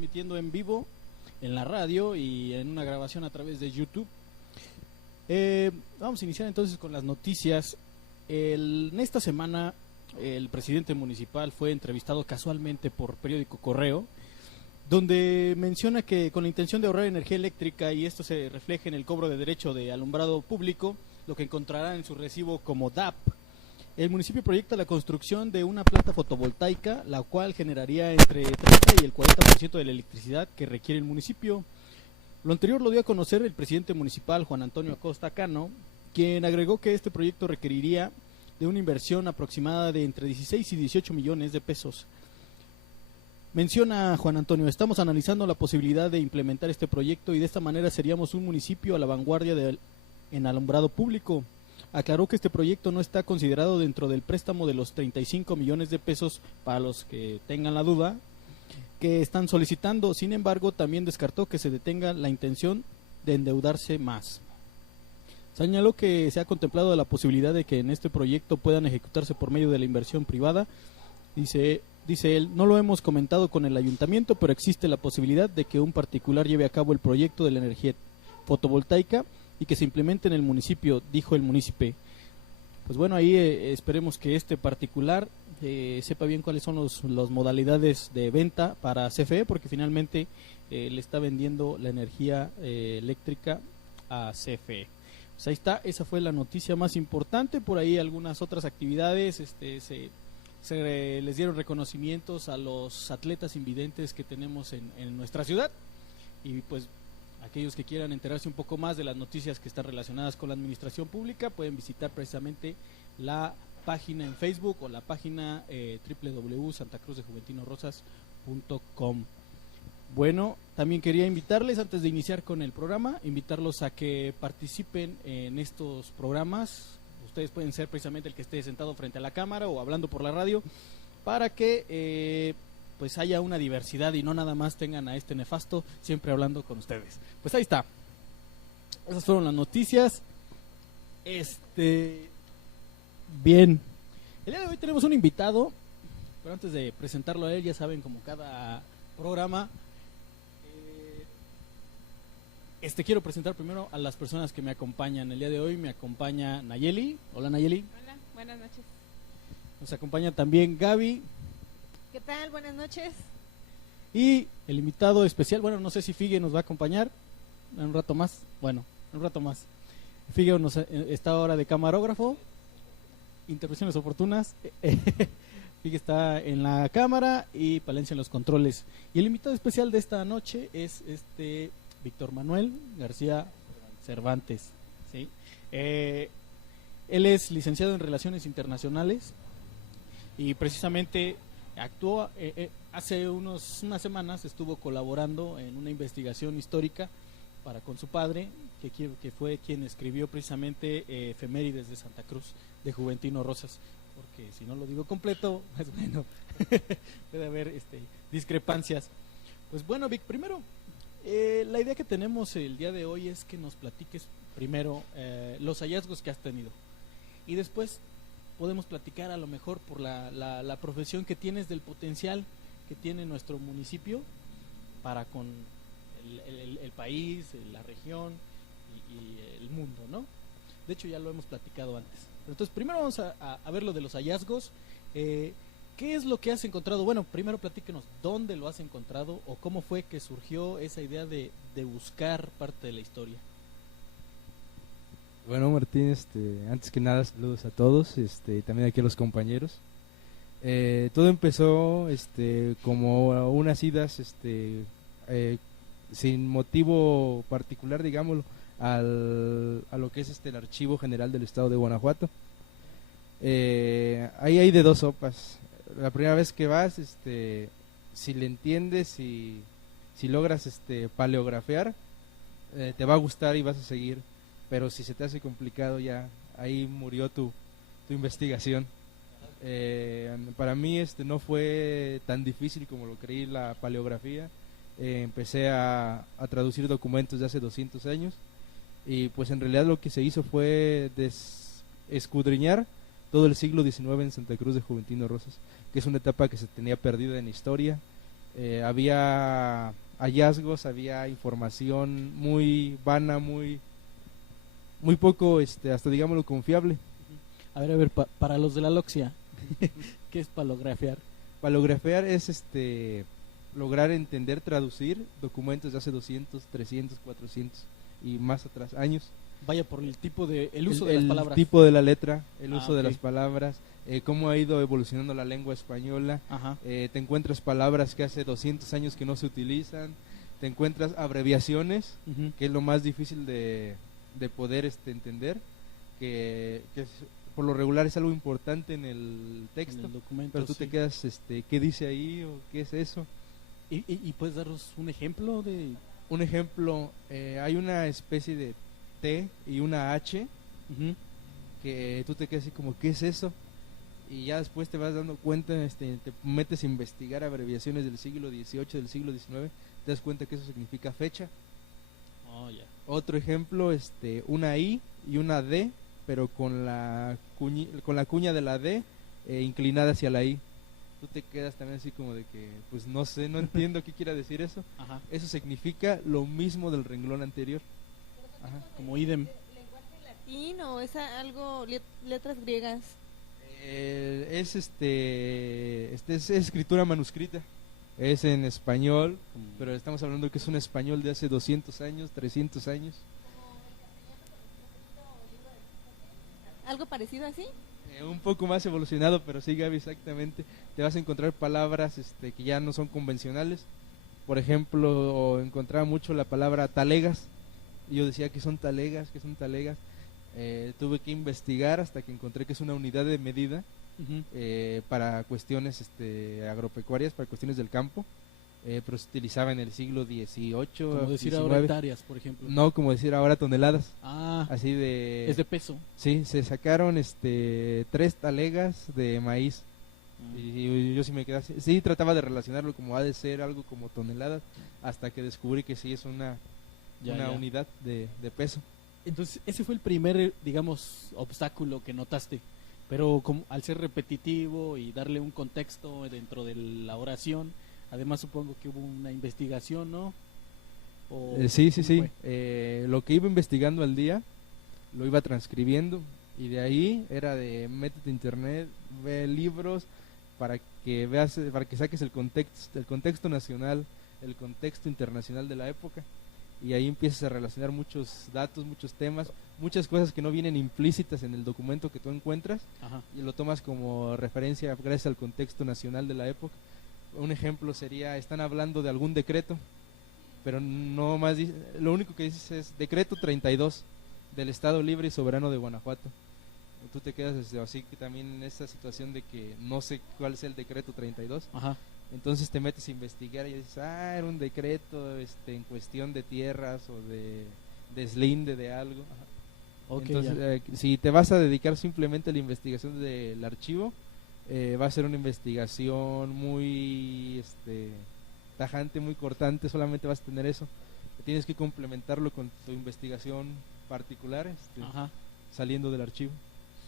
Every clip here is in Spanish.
transmitiendo en vivo en la radio y en una grabación a través de YouTube. Vamos a iniciar entonces con las noticias. En esta semana el presidente municipal fue entrevistado casualmente por periódico Correo, donde menciona que con la intención de ahorrar energía eléctrica y esto se refleja en el cobro de derecho de alumbrado público, lo que encontrará en su recibo como DAP. El municipio proyecta la construcción de una planta fotovoltaica, la cual generaría entre 30 y el 40% de la electricidad que requiere el municipio. Lo anterior lo dio a conocer el presidente municipal, Juan Antonio Acosta Cano, quien agregó que este proyecto requeriría de una inversión aproximada de entre 16 y 18 millones de pesos. Menciona Juan Antonio: estamos analizando la posibilidad de implementar este proyecto y de esta manera seríamos un municipio a la vanguardia en alumbrado público. Aclaró que este proyecto no está considerado dentro del préstamo de los 35 millones de pesos, para los que tengan la duda, que están solicitando. Sin embargo, también descartó que se detenga la intención de endeudarse más. Señaló que se ha contemplado la posibilidad de que en este proyecto puedan ejecutarse por medio de la inversión privada. Dice él: no lo hemos comentado con el ayuntamiento, pero existe la posibilidad de que un particular lleve a cabo el proyecto de la energía fotovoltaica y que se implemente en el municipio, dijo el munícipe. Pues bueno, ahí esperemos que este particular sepa bien cuáles son las modalidades de venta para CFE, porque finalmente le está vendiendo la energía eléctrica a CFE. Pues ahí está, esa fue la noticia más importante. Por ahí algunas otras actividades, se les dieron reconocimientos a los atletas invidentes que tenemos en nuestra ciudad, y pues aquellos que quieran enterarse un poco más de las noticias que están relacionadas con la administración pública pueden visitar precisamente la página en Facebook o la página www.santacruzdejuventinorossas.com. Bueno, también quería invitarles, antes de iniciar con el programa, invitarlos a que participen en estos programas. Ustedes pueden ser precisamente el que esté sentado frente a la cámara o hablando por la radio, para que pues haya una diversidad y no nada más tengan a este nefasto siempre hablando con ustedes. Pues ahí está. Esas fueron las noticias. Bien. El día de hoy tenemos un invitado, pero antes de presentarlo a él, ya saben, como cada programa, quiero presentar primero a las personas que me acompañan. El día de hoy me acompaña Nayeli. Hola, Nayeli. Hola, buenas noches. Nos acompaña también Gaby. ¿Qué tal? Buenas noches. Y el invitado especial, bueno, no sé si Figue nos va a acompañar en un rato más. Bueno, en un rato más. Figue está ahora de camarógrafo. Intervenciones oportunas. Figue está en la cámara y Palencia en los controles. Y el invitado especial de esta noche es Víctor Manuel García Cervantes, ¿sí? Él es licenciado en Relaciones Internacionales y precisamente actuó hace unas semanas, estuvo colaborando en una investigación histórica con su padre, que fue quien escribió precisamente Efemérides de Santa Cruz de Juventino Rosas, porque si no lo digo completo, pues bueno, puede haber discrepancias. Pues bueno, Vic, primero, la idea que tenemos el día de hoy es que nos platiques primero los hallazgos que has tenido, y después podemos platicar a lo mejor por la profesión que tienes, del potencial que tiene nuestro municipio para con el país, la región y el mundo, ¿no? De hecho ya lo hemos platicado antes. Pero entonces primero vamos a ver lo de los hallazgos. ¿Qué es lo que has encontrado? Bueno, primero platíquenos dónde lo has encontrado o cómo fue que surgió esa idea de buscar parte de la historia. Bueno, Martín, antes que nada, saludos a todos, también aquí a los compañeros. Todo empezó como unas idas sin motivo particular, digámoslo, a lo que es el Archivo General del Estado de Guanajuato. Ahí hay de dos sopas. La primera vez que vas, si le entiendes y si logras paleografiar, te va a gustar y vas a seguir. Pero si se te hace complicado, ya ahí murió tu investigación. Para mí no fue tan difícil como lo creí la paleografía. Empecé a traducir documentos de hace 200 años y pues en realidad lo que se hizo fue escudriñar todo el siglo XIX en Santa Cruz de Juventino Rosas, que es una etapa que se tenía perdida en historia había hallazgos, había información muy vana, muy poco, hasta digámoslo, confiable. A ver, para los de la loxia, ¿qué es palografiar? Palografiar es lograr entender, traducir documentos de hace 200, 300, 400 y más atrás años. Vaya por el tipo de, el uso de las palabras. El tipo de la letra, el uso de ok. las palabras, cómo ha ido evolucionando la lengua española. Ajá. Te encuentras palabras que hace 200 años que no se utilizan, te encuentras abreviaciones, Ujú. que es lo más difícil de poder entender, por lo regular es algo importante en el texto, En el documento, pero tú te sí. quedas, ¿qué dice ahí o qué es eso? ¿Y puedes darnos un ejemplo de...? Un ejemplo, hay una especie de T y una H Ujú. que tú te quedas así como, ¿qué es eso? Y ya después te vas dando cuenta, te metes a investigar abreviaciones del siglo XVIII, del siglo XIX, te das cuenta que eso significa fecha. Oh, ya. Otro ejemplo, una I y una D, pero con la cuña de la D inclinada hacia la I. Tú te quedas también así como de que, pues no sé, no entiendo qué quiera decir eso. Ajá. Eso significa lo mismo del renglón anterior. Ajá. Como idem. ¿Lenguaje latín o es algo, letras griegas? Es escritura manuscrita. Es en español, pero estamos hablando que es un español de hace 200 años, 300 años. ¿Algo parecido así? Un poco más evolucionado, pero sí, Gaby, exactamente. Te vas a encontrar palabras que ya no son convencionales. Por ejemplo, encontraba mucho la palabra talegas. Y yo decía que son talegas, que son talegas. Tuve que investigar hasta que encontré que es una unidad de medida Ujú. para cuestiones agropecuarias, para cuestiones del campo. Pero se utilizaba en el siglo XVIII, Como decir XIX. ahora hectáreas, por ejemplo. No como decir ahora toneladas. Ah, Así de... es de peso. Sí, se sacaron 3 talegas de maíz. Ah. Y yo sí me quedé así. Sí, trataba de relacionarlo como ha de ser algo como toneladas, hasta que descubrí que sí es una Ya. unidad de peso. Entonces, ese fue el primer, digamos, obstáculo que notaste. Pero como, al ser repetitivo y darle un contexto dentro de la oración, además supongo que hubo una investigación, ¿no? O, Sí. ¿cómo fue? Lo que iba investigando al día, lo iba transcribiendo. Y de ahí era de métete a internet, ve libros para que veas, para que saques el contexto nacional, el contexto internacional de la época. Y ahí empiezas a relacionar muchos datos, muchos temas, muchas cosas que no vienen implícitas en el documento que tú encuentras, Ajá. y lo tomas como referencia gracias al contexto nacional de la época. Un ejemplo sería, están hablando de algún decreto, pero no más, lo único que dices es decreto 32 del Estado Libre y Soberano de Guanajuato. Tú te quedas así que también en esta situación de que no sé cuál es el decreto 32. Ajá. Entonces te metes a investigar y dices, era un decreto en cuestión de tierras o de deslinde de algo. Ajá. Ok, Entonces, si te vas a dedicar simplemente a la investigación del archivo, va a ser una investigación muy tajante, muy cortante, solamente vas a tener eso. Tienes que complementarlo con tu investigación particular, Ajá. saliendo del archivo.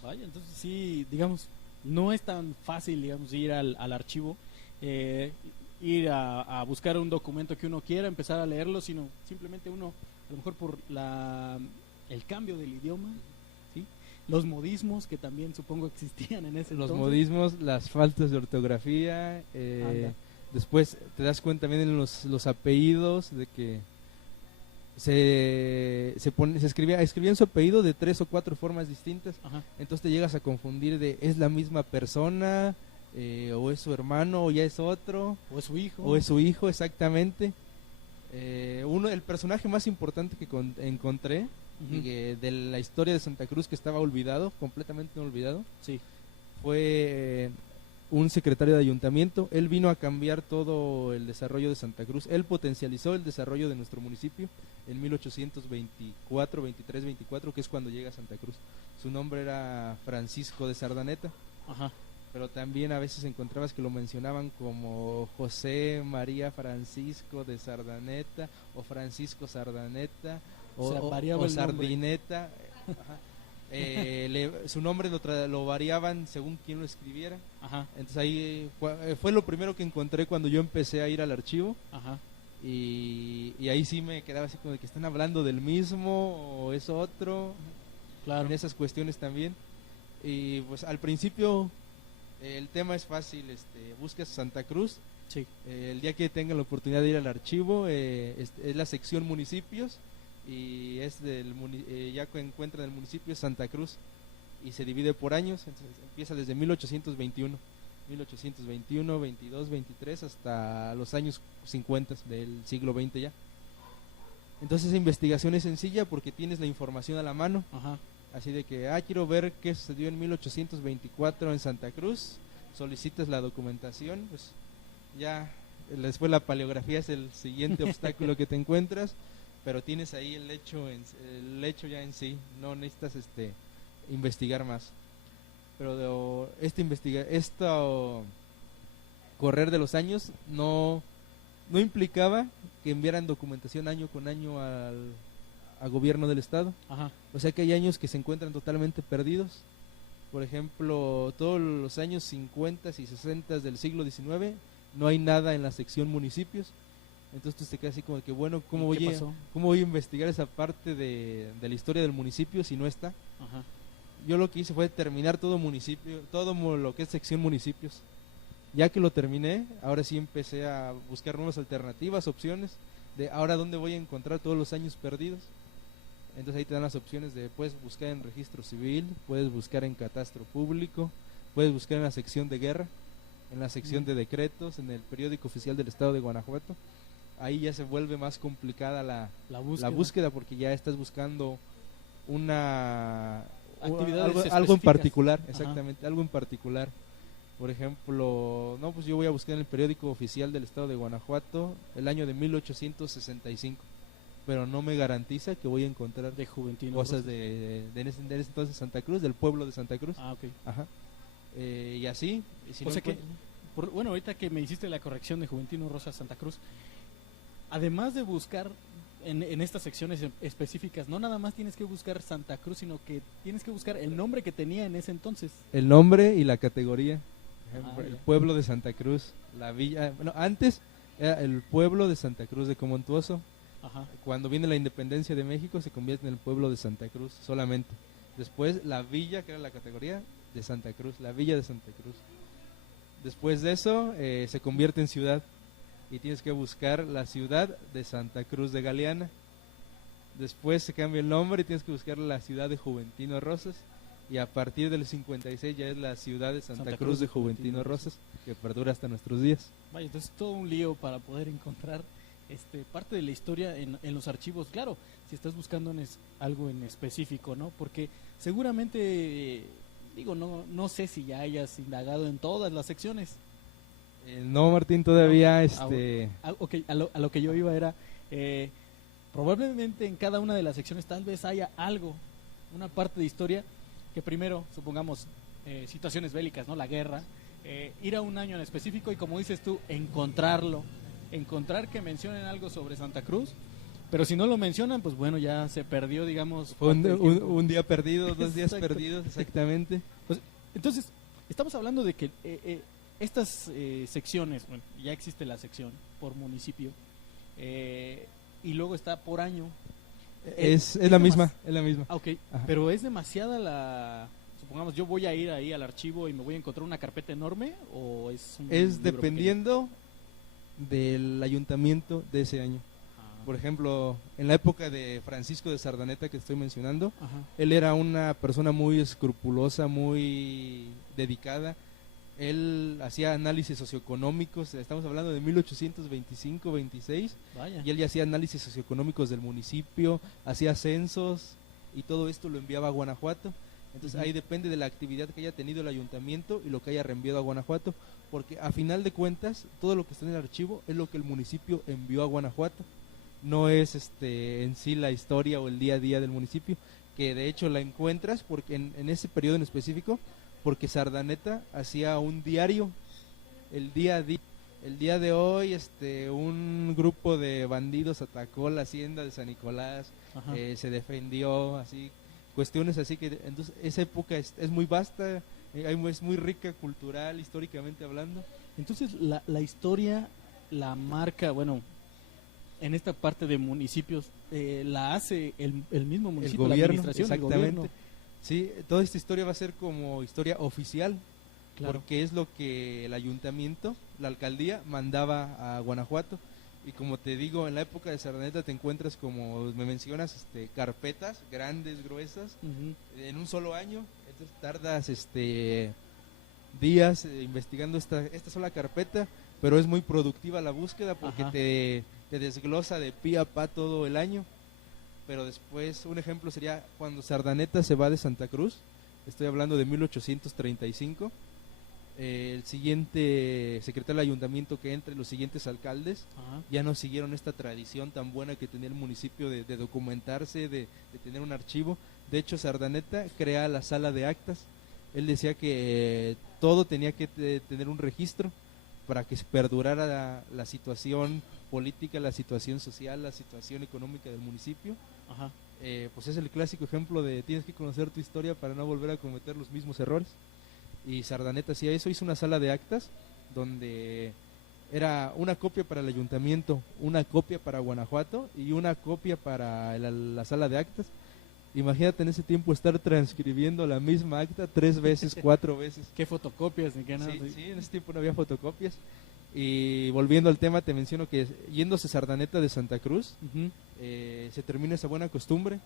Vaya, entonces sí, digamos, no es tan fácil, digamos, ir al archivo, ir a buscar un documento que uno quiera, empezar a leerlo, sino simplemente uno, a lo mejor por el cambio del idioma, ¿sí? Los modismos que también supongo existían en ese Los entonces. modismos, las faltas de ortografía, Anda. después te das cuenta también en los apellidos de que se escribían su apellido de 3 o 4 formas distintas. Ajá. Entonces te llegas a confundir de es la misma persona, o es su hermano, o ya es otro, O es su hijo. o es su hijo, exactamente. El personaje más importante que encontré Ujú. de la historia de Santa Cruz, que estaba olvidado, completamente olvidado, Sí. fue un secretario de ayuntamiento. Él vino a cambiar todo el desarrollo de Santa Cruz. Él potencializó el desarrollo de nuestro municipio en 1824, 23, 24, que es cuando llega a Santa Cruz. Su nombre era Francisco de Sardaneta, Ajá. pero también a veces encontrabas que lo mencionaban como José María Francisco de Sardaneta, o Francisco Sardaneta, O sea, o variaba el nombre. Sardineta. Ajá. Su nombre lo variaban según quién lo escribiera. Ajá, Entonces ahí fue lo primero que encontré cuando yo empecé a ir al archivo. ajá. Y ahí sí me quedaba así como de que están hablando del mismo o es otro. Claro. En esas cuestiones también. Y pues al principio el tema es fácil, buscas Santa Cruz. Sí. El día que tengan la oportunidad de ir al archivo, es la sección municipios y es ya que encuentran el municipio es Santa Cruz y se divide por años, entonces empieza desde 1821, 22, 23 hasta los años 50 del siglo XX ya. Entonces esa investigación es sencilla porque tienes la información a la mano. Ajá. Así de que, quiero ver qué sucedió en 1824 en Santa Cruz, solicitas la documentación, pues ya después la paleografía es el siguiente obstáculo que te encuentras, pero tienes ahí el hecho ya en sí, no necesitas investigar más. Pero esto correr de los años no implicaba que enviaran documentación año con año al gobierno del estado. Ajá. O sea que hay años que se encuentran totalmente perdidos. Por ejemplo, todos los años 50 y 60 del siglo XIX no hay nada en la sección municipios. Entonces tú te quedas así como que, bueno, ¿cómo voy a investigar esa parte de la historia del municipio si no está? Ajá. Yo lo que hice fue terminar todo lo que es sección municipios. Ya que lo terminé, ahora sí empecé a buscar nuevas alternativas, opciones de ahora dónde voy a encontrar todos los años perdidos. Entonces ahí te dan las opciones de puedes buscar en registro civil, puedes buscar en catastro público, puedes buscar en la sección de guerra, en la sección de decretos, en el periódico oficial del estado de Guanajuato. Ahí ya se vuelve más complicada la búsqueda porque ya estás buscando algo en particular, exactamente. Ajá. Algo en particular. Por ejemplo, pues yo voy a buscar en el periódico oficial del estado de Guanajuato el año de 1865, pero no me garantiza que voy a encontrar de Juventino cosas de ese entonces Santa Cruz, del pueblo de Santa Cruz. Ah, ok. Ajá. Y así. O sea que, bueno, ahorita que me hiciste la corrección de Juventino Rosas Santa Cruz, además de buscar en estas secciones específicas, no nada más tienes que buscar Santa Cruz, sino que tienes que buscar el nombre que tenía en ese entonces. El nombre y la categoría. El ya. pueblo de Santa Cruz, la villa. Bueno, antes era el pueblo de Santa Cruz de Comontuoso. Ajá. Cuando viene la independencia de México se convierte en el pueblo de Santa Cruz solamente. Después la villa, que era la categoría de Santa Cruz, la villa de Santa Cruz. Después de eso se convierte en ciudad y tienes que buscar la ciudad de Santa Cruz de Galeana. Después se cambia el nombre y tienes que buscar la ciudad de Juventino Rosas. Y a partir del 56 ya es la ciudad de Santa Cruz de Juventino Rosas, que perdura hasta nuestros días. Vaya, entonces todo un lío para poder encontrar parte de la historia en los archivos. Claro, si estás buscando algo en específico, ¿no? Porque seguramente, no sé si ya hayas indagado en todas las secciones. No, Martín, todavía Okay, a lo que yo iba era, probablemente en cada una de las secciones tal vez haya algo, una parte de historia que primero, supongamos, situaciones bélicas, ¿no? La guerra, ir a un año en específico y como dices tú, encontrar que mencionen algo sobre Santa Cruz, pero si no lo mencionan, pues bueno, ya se perdió, digamos. Un día perdido, 2 días perdidos, exactamente. Pues, entonces, estamos hablando de que estas secciones, bueno, ya existe la sección por municipio, y luego está por año. Es la misma, es la misma. Ok, pero es demasiada supongamos, yo voy a ir ahí al archivo y me voy a encontrar una carpeta enorme, o es dependiendo del ayuntamiento de ese año. Por ejemplo, en la época de Francisco de Sardaneta que estoy mencionando, él era una persona muy escrupulosa, muy dedicada. Él hacía análisis socioeconómicos, estamos hablando de 1825-26, y él ya hacía análisis socioeconómicos del municipio, hacía censos y todo esto lo enviaba a Guanajuato. Entonces ahí depende de la actividad que haya tenido el ayuntamiento y lo que haya reenviado a Guanajuato, porque a final de cuentas todo lo que está en el archivo es lo que el municipio envió a Guanajuato, no es en sí la historia o el día a día del municipio, que de hecho la encuentras porque en ese periodo en específico, porque Sardaneta hacía un diario, el día a día. El día de hoy un grupo de bandidos atacó la hacienda de San Nicolás, se defendió, así cuestiones así que entonces esa época es muy vasta, es muy rica cultural, históricamente hablando. Entonces la historia la marca, bueno, en esta parte de municipios, la hace el mismo municipio, El la gobierno, administración, el exactamente. gobierno. Sí, toda esta historia va a ser como historia oficial, Claro. porque es lo que el ayuntamiento, la alcaldía, mandaba a Guanajuato. Y como te digo, en la época de Sardaneta te encuentras, como me mencionas, carpetas grandes, gruesas, Ujú. en un solo año. Entonces tardas días investigando esta sola carpeta, pero es muy productiva la búsqueda porque Ajá. te desglosa de pie a pa todo el año. Pero después, un ejemplo sería cuando Sardaneta se va de Santa Cruz, estoy hablando de 1835, el siguiente secretario del ayuntamiento que entre, los siguientes alcaldes, Ajá. ya no siguieron esta tradición tan buena que tenía el municipio de documentarse, de tener un archivo. De hecho, Sardaneta crea la sala de actas. Él decía que todo tenía que tener un registro para que perdurara la situación política, la situación social, la situación económica del municipio. Ajá. Pues es el clásico ejemplo de tienes que conocer tu historia para no volver a cometer los mismos errores. Y Sardaneta hacía eso, hizo una sala de actas donde era una copia para el ayuntamiento, una copia para Guanajuato y una copia para la sala de actas. Imagínate en ese tiempo estar transcribiendo la misma acta 3 veces, 4 veces. ¿Qué fotocopias ni qué nada? Sí, sí, en ese tiempo no había fotocopias. Y volviendo al tema, te menciono que yéndose Sardaneta de Santa Cruz, Ujú. se termina esa buena costumbre.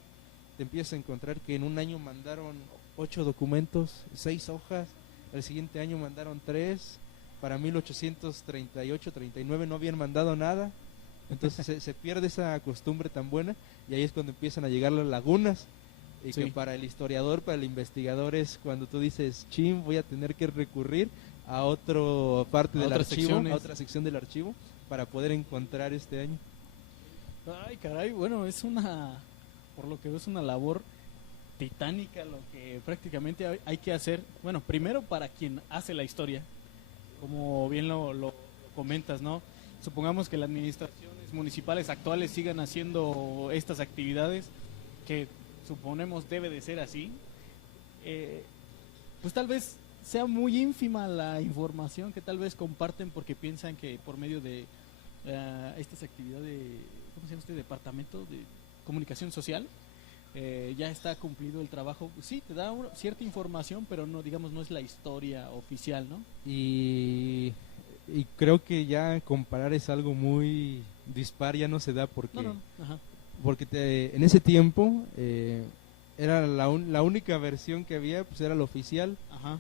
Te empiezas a encontrar que en un año mandaron 8 documentos, 6 hojas. El siguiente año mandaron 3. Para 1838-39 no habían mandado nada. Entonces se pierde esa costumbre tan buena y ahí es cuando empiezan a llegar las lagunas. Y Sí. que para el historiador, para el investigador es cuando tú dices, chin, voy a tener que recurrir a otra parte A del otras archivo, secciones. a otra sección del archivo para poder encontrar este año. Ay, caray, bueno, por lo que veo, es una labor titánica lo que prácticamente hay que hacer. Bueno, primero para quien hace la historia, como bien lo comentas, ¿no? Supongamos que las administraciones municipales actuales sigan haciendo estas actividades, que suponemos debe de ser así, pues tal vez sea muy ínfima la información que tal vez comparten porque piensan que por medio de estas actividades, ¿cómo se llama este departamento de comunicación social? Ya está cumplido el trabajo. Sí, te da cierta información, pero no, digamos, no es la historia oficial, ¿no? Y creo que ya comparar es algo muy dispar, ya no se da porque, No, ajá. porque en ese tiempo era la única versión que había, pues era la oficial. Ajá.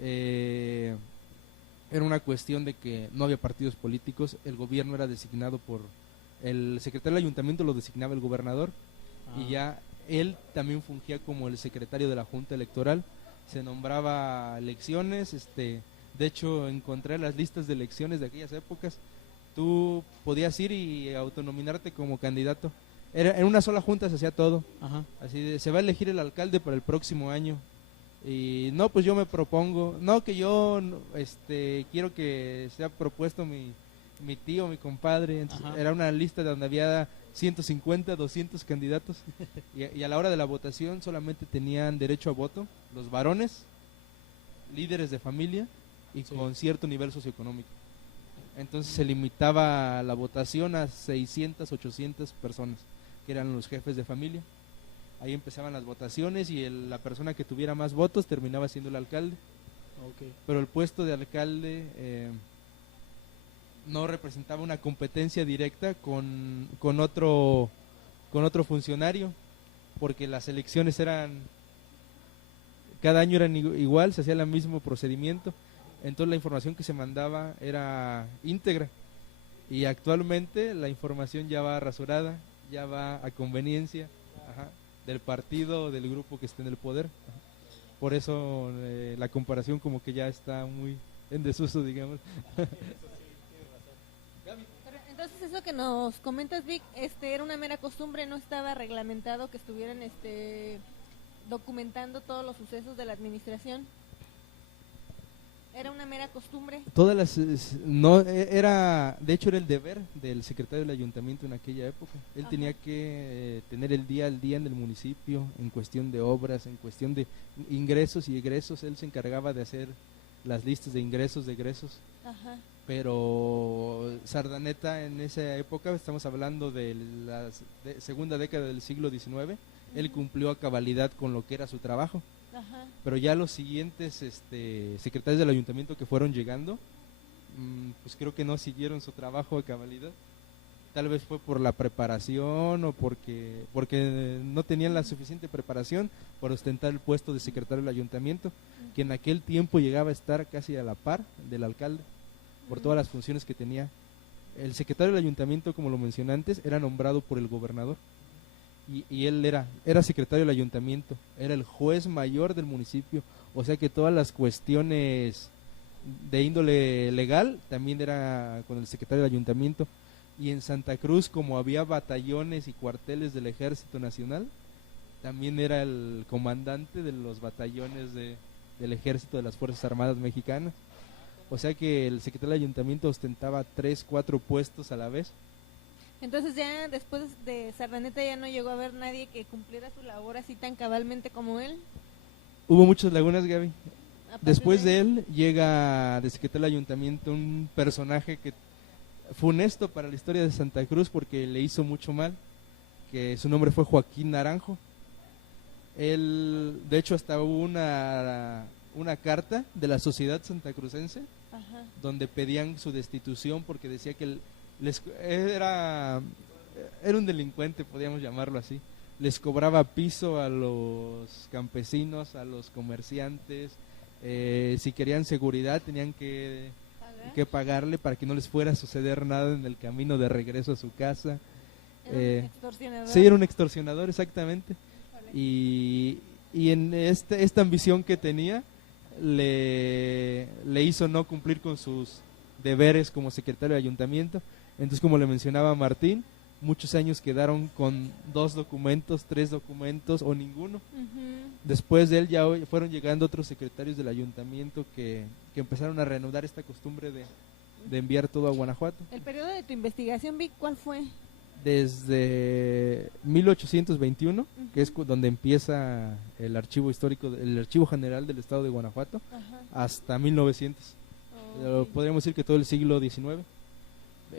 Era una cuestión de que no había partidos políticos, el gobierno era designado por el secretario del ayuntamiento, lo designaba el gobernador. Ah. Y ya él también fungía como el secretario de la Junta Electoral, se nombraba elecciones. De hecho, encontré las listas de elecciones de aquellas épocas, tú podías ir y autonominarte como candidato. En una sola junta se hacía todo, Ajá. así de, se va a elegir el alcalde para el próximo año. Y no, pues yo me propongo, no, que yo quiero que sea propuesto mi tío, mi compadre. Entonces, era una lista donde había 150, 200 candidatos y a la hora de la votación solamente tenían derecho a voto los varones, líderes de familia y Sí. con cierto nivel socioeconómico. Entonces se limitaba la votación a 600, 800 personas, que eran los jefes de familia. Ahí empezaban las votaciones y la persona que tuviera más votos terminaba siendo el alcalde. Okay. Pero el puesto de alcalde no representaba una competencia directa con otro funcionario, porque las elecciones cada año eran igual, se hacía el mismo procedimiento, entonces la información que se mandaba era íntegra. Y actualmente la información ya va rasurada, ya va a conveniencia, ajá, del partido o del grupo que esté en el poder. Ajá. Por eso la comparación como que ya está muy en desuso, digamos. Pero entonces eso que nos comentas, Vic, era una mera costumbre, no estaba reglamentado que estuvieran documentando todos los sucesos de la administración. Era una mera costumbre. Todas las no era, de hecho era el deber del secretario del ayuntamiento en aquella época. Él Ajá. tenía que tener el día al día en el municipio, en cuestión de obras, en cuestión de ingresos y egresos. Él se encargaba de hacer las listas de ingresos, de egresos. Ajá. Pero Sardaneta en esa época, estamos hablando de la segunda década del siglo XIX, él cumplió a cabalidad con lo que era su trabajo. Ajá. Pero ya los siguientes secretarios del ayuntamiento que fueron llegando, pues creo que no siguieron su trabajo a cabalidad. Tal vez fue por la preparación o porque no tenían la suficiente preparación para ostentar el puesto de secretario del ayuntamiento, que en aquel tiempo llegaba a estar casi a la par del alcalde por todas las funciones que tenía. El secretario del ayuntamiento, como lo mencioné antes, era nombrado por el gobernador. Y él era secretario del ayuntamiento, era el juez mayor del municipio, o sea que todas las cuestiones de índole legal también era con el secretario del ayuntamiento. Y en Santa Cruz, como había batallones y cuarteles del Ejército Nacional, también era el comandante de los batallones del Ejército de las Fuerzas Armadas Mexicanas. O sea que el secretario del ayuntamiento ostentaba 3, 4 puestos a la vez. Entonces ya después de Sardaneta ya no llegó a haber nadie que cumpliera su labor así tan cabalmente como él. Hubo muchas lagunas, Gaby. A partir Después de él llega de secretario del ayuntamiento un personaje que funesto para la historia de Santa Cruz porque le hizo mucho mal, que su nombre fue Joaquín Naranjo. Él, de hecho, hasta hubo una carta de la sociedad santacrucense Ajá. donde pedían su destitución porque decía que era un delincuente, podríamos llamarlo así. Les cobraba piso a los campesinos, a los comerciantes. Si querían seguridad tenían que pagarle para que no les fuera a suceder nada en el camino de regreso a su casa. Era un extorsionador. Sí, era un extorsionador, exactamente. Y en esta ambición que tenía le hizo no cumplir con sus deberes como secretario de ayuntamiento. Entonces, como le mencionaba Martín, muchos años quedaron con 2 documentos, 3 documentos o ninguno. Después de él ya fueron llegando otros secretarios del ayuntamiento que empezaron a reanudar esta costumbre de enviar todo a Guanajuato. El periodo de tu investigación, Vic, ¿cuál fue? Desde 1821, que es donde empieza el archivo histórico, el archivo general del estado de Guanajuato, Ajá. hasta 1900. Podríamos decir que todo el siglo XIX.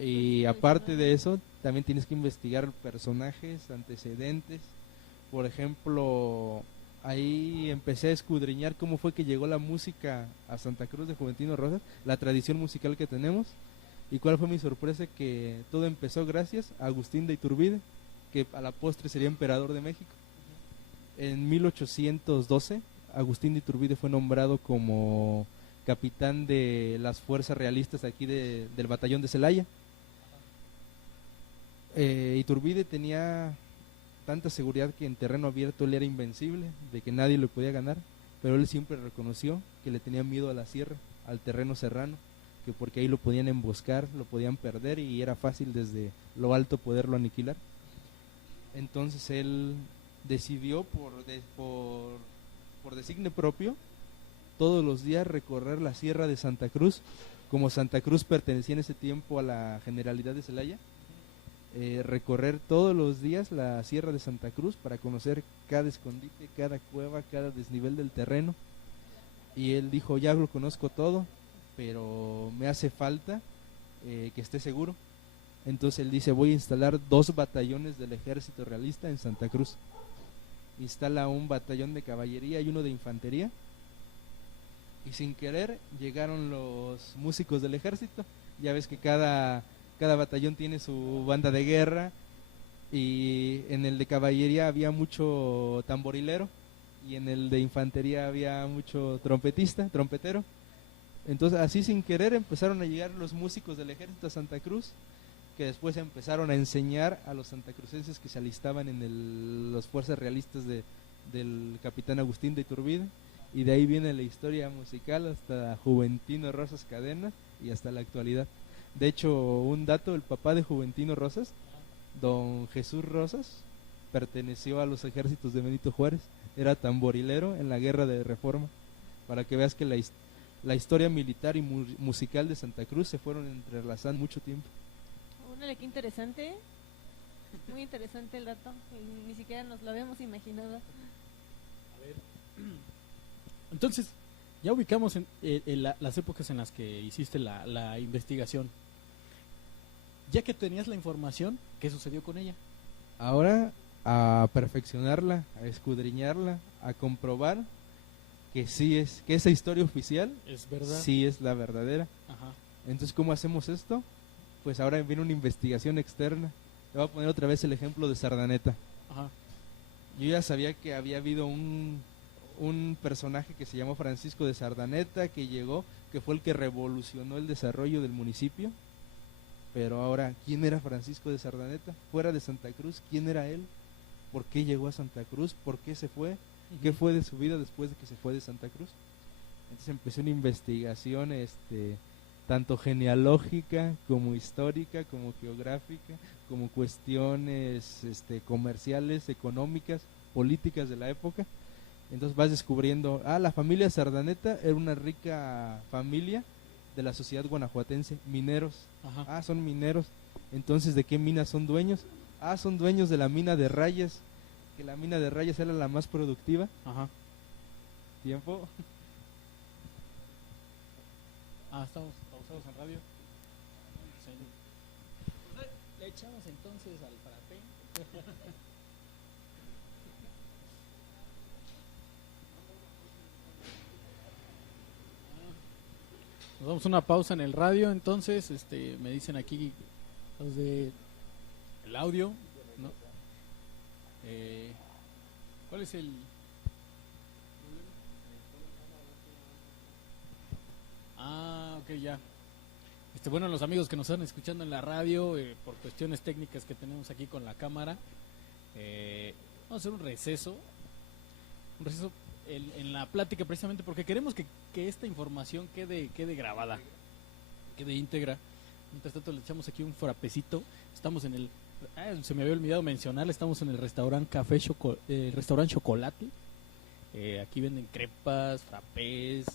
Y aparte de eso, también tienes que investigar personajes, antecedentes. Por ejemplo, ahí empecé a escudriñar cómo fue que llegó la música a Santa Cruz de Juventino Rosas, la tradición musical que tenemos. Y cuál fue mi sorpresa, que todo empezó gracias a Agustín de Iturbide, que a la postre sería emperador de México. En 1812, Agustín de Iturbide fue nombrado como capitán de las fuerzas realistas aquí del batallón de Celaya. Iturbide tenía tanta seguridad que en terreno abierto él era invencible, de que nadie lo podía ganar, pero él siempre reconoció que le tenía miedo a la sierra, al terreno serrano, que porque ahí lo podían emboscar, lo podían perder y era fácil desde lo alto poderlo aniquilar. Entonces él decidió por designio propio todos los días recorrer la sierra de Santa Cruz. Como Santa Cruz pertenecía en ese tiempo a la Generalidad de Celaya, recorrer todos los días la sierra de Santa Cruz para conocer cada escondite, cada cueva, cada desnivel del terreno. Y él dijo, ya lo conozco todo, pero me hace falta que esté seguro. Entonces él dice, voy a instalar 2 batallones del ejército realista en Santa Cruz. Instala un batallón de caballería y uno de infantería. Y sin querer llegaron los músicos del ejército. Ya ves que cada batallón tiene su banda de guerra, y en el de caballería había mucho tamborilero y en el de infantería había mucho trompetero. Entonces así sin querer empezaron a llegar los músicos del ejército a Santa Cruz, que después empezaron a enseñar a los santacrucenses que se alistaban en las fuerzas realistas del capitán Agustín de Iturbide. Y de ahí viene la historia musical hasta Juventino Rosas Cadenas y hasta la actualidad. De hecho, un dato, el papá de Juventino Rosas, don Jesús Rosas, perteneció a los ejércitos de Benito Juárez, era tamborilero en la guerra de Reforma, para que veas que la historia militar y musical de Santa Cruz se fueron entrelazando mucho tiempo. Órale, qué interesante. Muy interesante el dato. Ni siquiera nos lo habíamos imaginado. A ver. Entonces, ya ubicamos las épocas en las que hiciste la investigación. Ya que tenías la información, ¿qué sucedió con ella? Ahora a perfeccionarla, a escudriñarla, a comprobar que que esa historia oficial Es verdad. sí es la verdadera. Ajá. Entonces, ¿cómo hacemos esto? Pues ahora viene una investigación externa. Te voy a poner otra vez el ejemplo de Sardaneta. Ajá. Yo ya sabía que había habido un personaje que se llamó Francisco de Sardaneta, que llegó, que fue el que revolucionó el desarrollo del municipio. Pero ahora, ¿quién era Francisco de Sardaneta? Fuera de Santa Cruz, ¿quién era él? ¿Por qué llegó a Santa Cruz? ¿Por qué se fue? ¿Qué fue de su vida después de que se fue de Santa Cruz? Entonces empecé una investigación tanto genealógica como histórica, como geográfica, como cuestiones comerciales, económicas, políticas de la época. Entonces vas descubriendo, la familia Sardaneta era una rica familia de la sociedad guanajuatense, mineros. Ajá. Son mineros. Entonces, ¿de qué mina son dueños? Son dueños de la mina de Rayas, que la mina de Rayas era la más productiva. Ajá. Tiempo. Estamos pausados en radio. Sí. Le echamos entonces al frappé. Nos damos una pausa en el radio, entonces, me dicen aquí los de el audio, ¿no? ¿Cuál es el? Ok, ya. Bueno, los amigos que nos están escuchando en la radio, por cuestiones técnicas que tenemos aquí con la cámara, vamos a hacer un receso en la plática, precisamente porque queremos que esta información quede grabada, quede íntegra. Mientras tanto le echamos aquí un frapecito. Estamos en el, se me había olvidado mencionar, estamos en el restaurante restaurante Chocolate. Aquí venden crepas, frappés,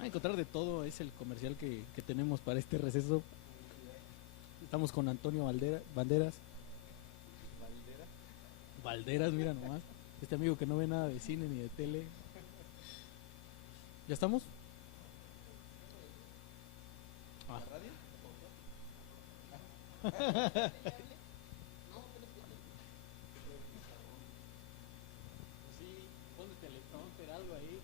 a encontrar de todo. Es el comercial que tenemos para este receso. Estamos con Antonio Valderas, mira nomás, este amigo que no ve nada de cine ni de tele. ¿Ya estamos? Sí, ponte teleprompter, algo ahí.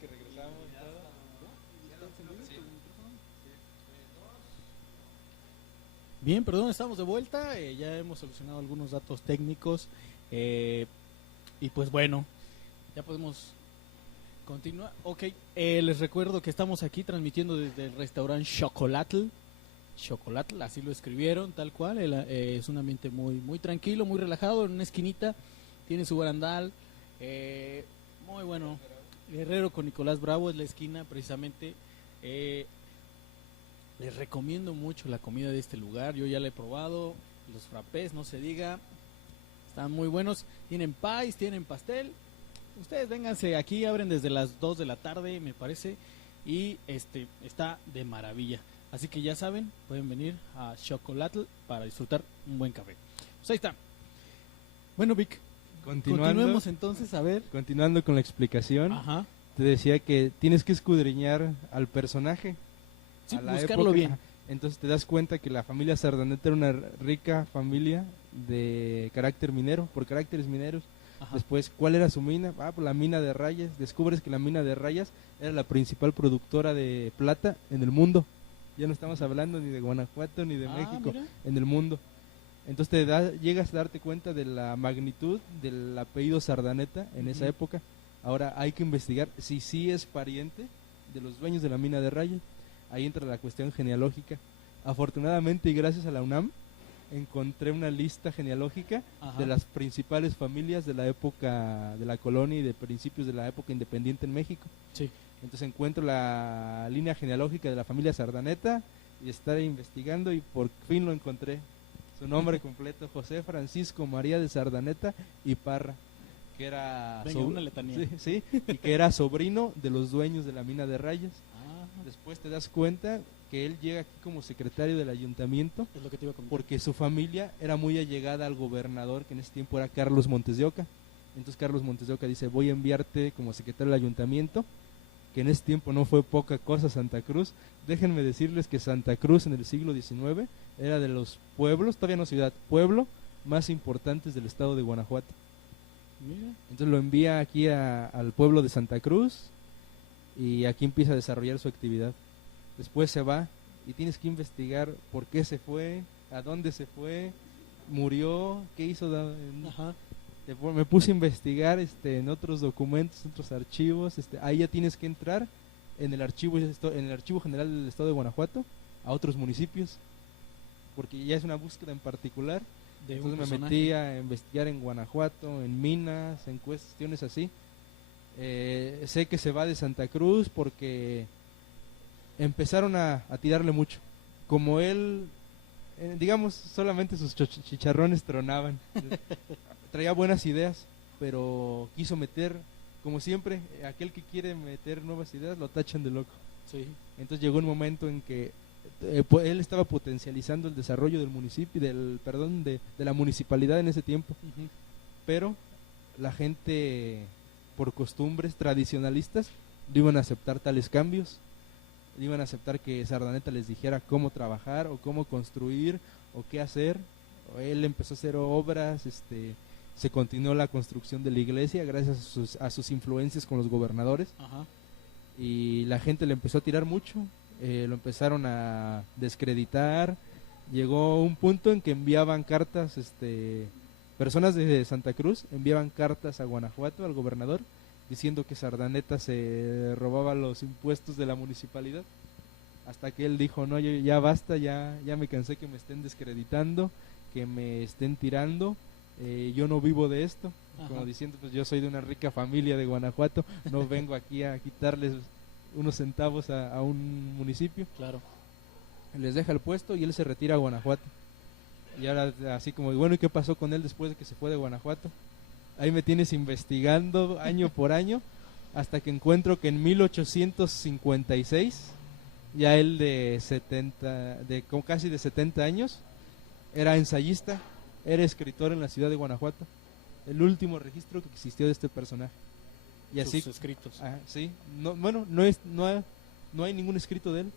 Que regresamos. Bien, perdón, estamos de vuelta. Ya hemos solucionado algunos datos técnicos. Y pues bueno, ya podemos continuar. Ok, les recuerdo que estamos aquí transmitiendo desde el restaurante Chocolatl. Xocolatl, así lo escribieron, tal cual. Es un ambiente muy tranquilo, muy relajado, en una esquinita. Tiene su barandal, muy bueno. Guerrero con Nicolás Bravo es la esquina, precisamente. Les recomiendo mucho la comida de este lugar. Yo ya la he probado. Los frappés, no se diga. Están muy buenos. Tienen pies, tienen pastel. Ustedes vénganse aquí, abren desde las 2 de la tarde, me parece. Y está de maravilla. Así que ya saben, pueden venir a Xocolatl para disfrutar un buen café. Pues ahí está. Bueno, Vic, continuemos entonces, a ver. Continuando con la explicación, Ajá. te decía que tienes que escudriñar al personaje. Sí, a la buscarlo época. bien. Entonces te das cuenta que la familia Sardaneta era una rica familia de carácter minero, por caracteres mineros. Ajá. Después, ¿cuál era su mina? Pues la mina de Rayas. Descubres que la mina de Rayas era la principal productora de plata en el mundo. Ya no estamos hablando ni de Guanajuato ni de México, Mira. en el mundo. Entonces llegas a darte cuenta de la magnitud del apellido Sardaneta en esa época. Ahora hay que investigar si sí es pariente de los dueños de la mina de Rayas. Ahí entra la cuestión genealógica. Afortunadamente y gracias a la UNAM encontré una lista genealógica de las principales familias de la época de la colonia y de principios de la época independiente en México. Sí. Entonces encuentro la línea genealógica de la familia Sardaneta y estaré investigando y por fin lo encontré. Su nombre completo, José Francisco María de Sardaneta y Parra, que era una letanía. sí, y que era sobrino de los dueños de la mina de Rayas. Ah, Después te das cuenta que él llega aquí como secretario del ayuntamiento es lo que te iba a comentar. porque su familia era muy allegada al gobernador, que en ese tiempo era Carlos Montes de Oca. Entonces Carlos Montes de Oca dice, voy a enviarte como secretario del ayuntamiento, que en ese tiempo no fue poca cosa Santa Cruz. Déjenme decirles que Santa Cruz en el siglo XIX era de los pueblos, todavía no ciudad, pueblo más importantes del estado de Guanajuato. Mira. Entonces lo envía aquí al pueblo de Santa Cruz y aquí empieza a desarrollar su actividad. Después se va y tienes que investigar por qué se fue, a dónde se fue, murió, qué hizo. Ajá. Me puse a investigar en otros documentos, otros archivos. Ahí ya tienes que entrar en el archivo general del estado de Guanajuato a otros municipios, porque ya es una búsqueda en particular. Entonces me metí a investigar en Guanajuato, en minas, en cuestiones así. Sé que se va de Santa Cruz porque empezaron a tirarle mucho. Como él, digamos, solamente sus chicharrones tronaban. Traía buenas ideas, pero quiso meter, como siempre, aquel que quiere meter nuevas ideas lo tachan de loco. Sí. Entonces llegó un momento en que él estaba potencializando el desarrollo del municipio, de la municipalidad en ese tiempo, pero la gente, por costumbres tradicionalistas, no iban a aceptar tales cambios, no iban a aceptar que Sardaneta les dijera cómo trabajar o cómo construir o qué hacer. Él empezó a hacer obras, se continuó la construcción de la iglesia gracias a sus influencias con los gobernadores. Ajá. Y la gente le empezó a tirar mucho, lo empezaron a descreditar. Llegó un punto en que enviaban cartas, personas de Santa Cruz enviaban cartas a Guanajuato, al gobernador, diciendo que Sardaneta se robaba los impuestos de la municipalidad, hasta que él dijo, no, ya basta, ya me cansé que me estén descreditando, que me estén tirando, yo no vivo de esto. Ajá. Como diciendo, pues yo soy de una rica familia de Guanajuato, no vengo aquí a quitarles unos centavos a un municipio. Claro. Les deja el puesto y él se retira a Guanajuato. Y ahora así como, bueno, ¿y qué pasó con él después de que se fue de Guanajuato? Ahí me tienes investigando año por año, hasta que encuentro que en 1856, ya él casi de 70 años, era ensayista, era escritor en la ciudad de Guanajuato. El último registro que existió de este personaje. Y sus así, escritos. Sí, no hay ningún escrito de él,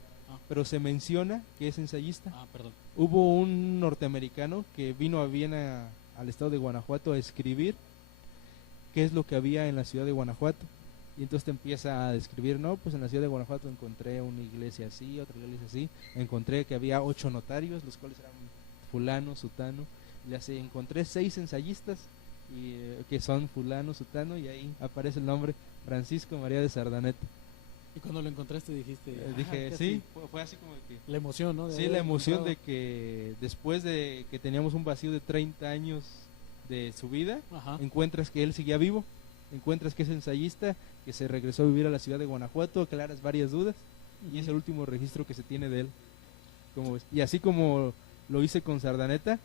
pero se menciona que es ensayista. Perdón. Hubo un norteamericano que vino a Viena, al estado de Guanajuato, a escribir qué es lo que había en la ciudad de Guanajuato. Y entonces te empieza a describir, no, pues en la ciudad de Guanajuato encontré una iglesia así, otra iglesia así. Encontré que había 8 notarios, los cuales eran fulano, sutano. Y así encontré 6 ensayistas que son fulano, sutano, y ahí aparece el nombre Francisco María de Sardaneta. Y cuando lo encontraste dijiste... Dije, casi sí, fue así como que... La emoción, ¿no? De Sí, haber la emoción encontrado. de que después de que teníamos un vacío de 30 años de su vida, Ajá. encuentras que él seguía vivo, encuentras que es ensayista, que se regresó a vivir a la ciudad de Guanajuato, aclaras varias dudas, y es el último registro que se tiene de él. ¿Cómo ves? Y así como lo hice con Sardaneta,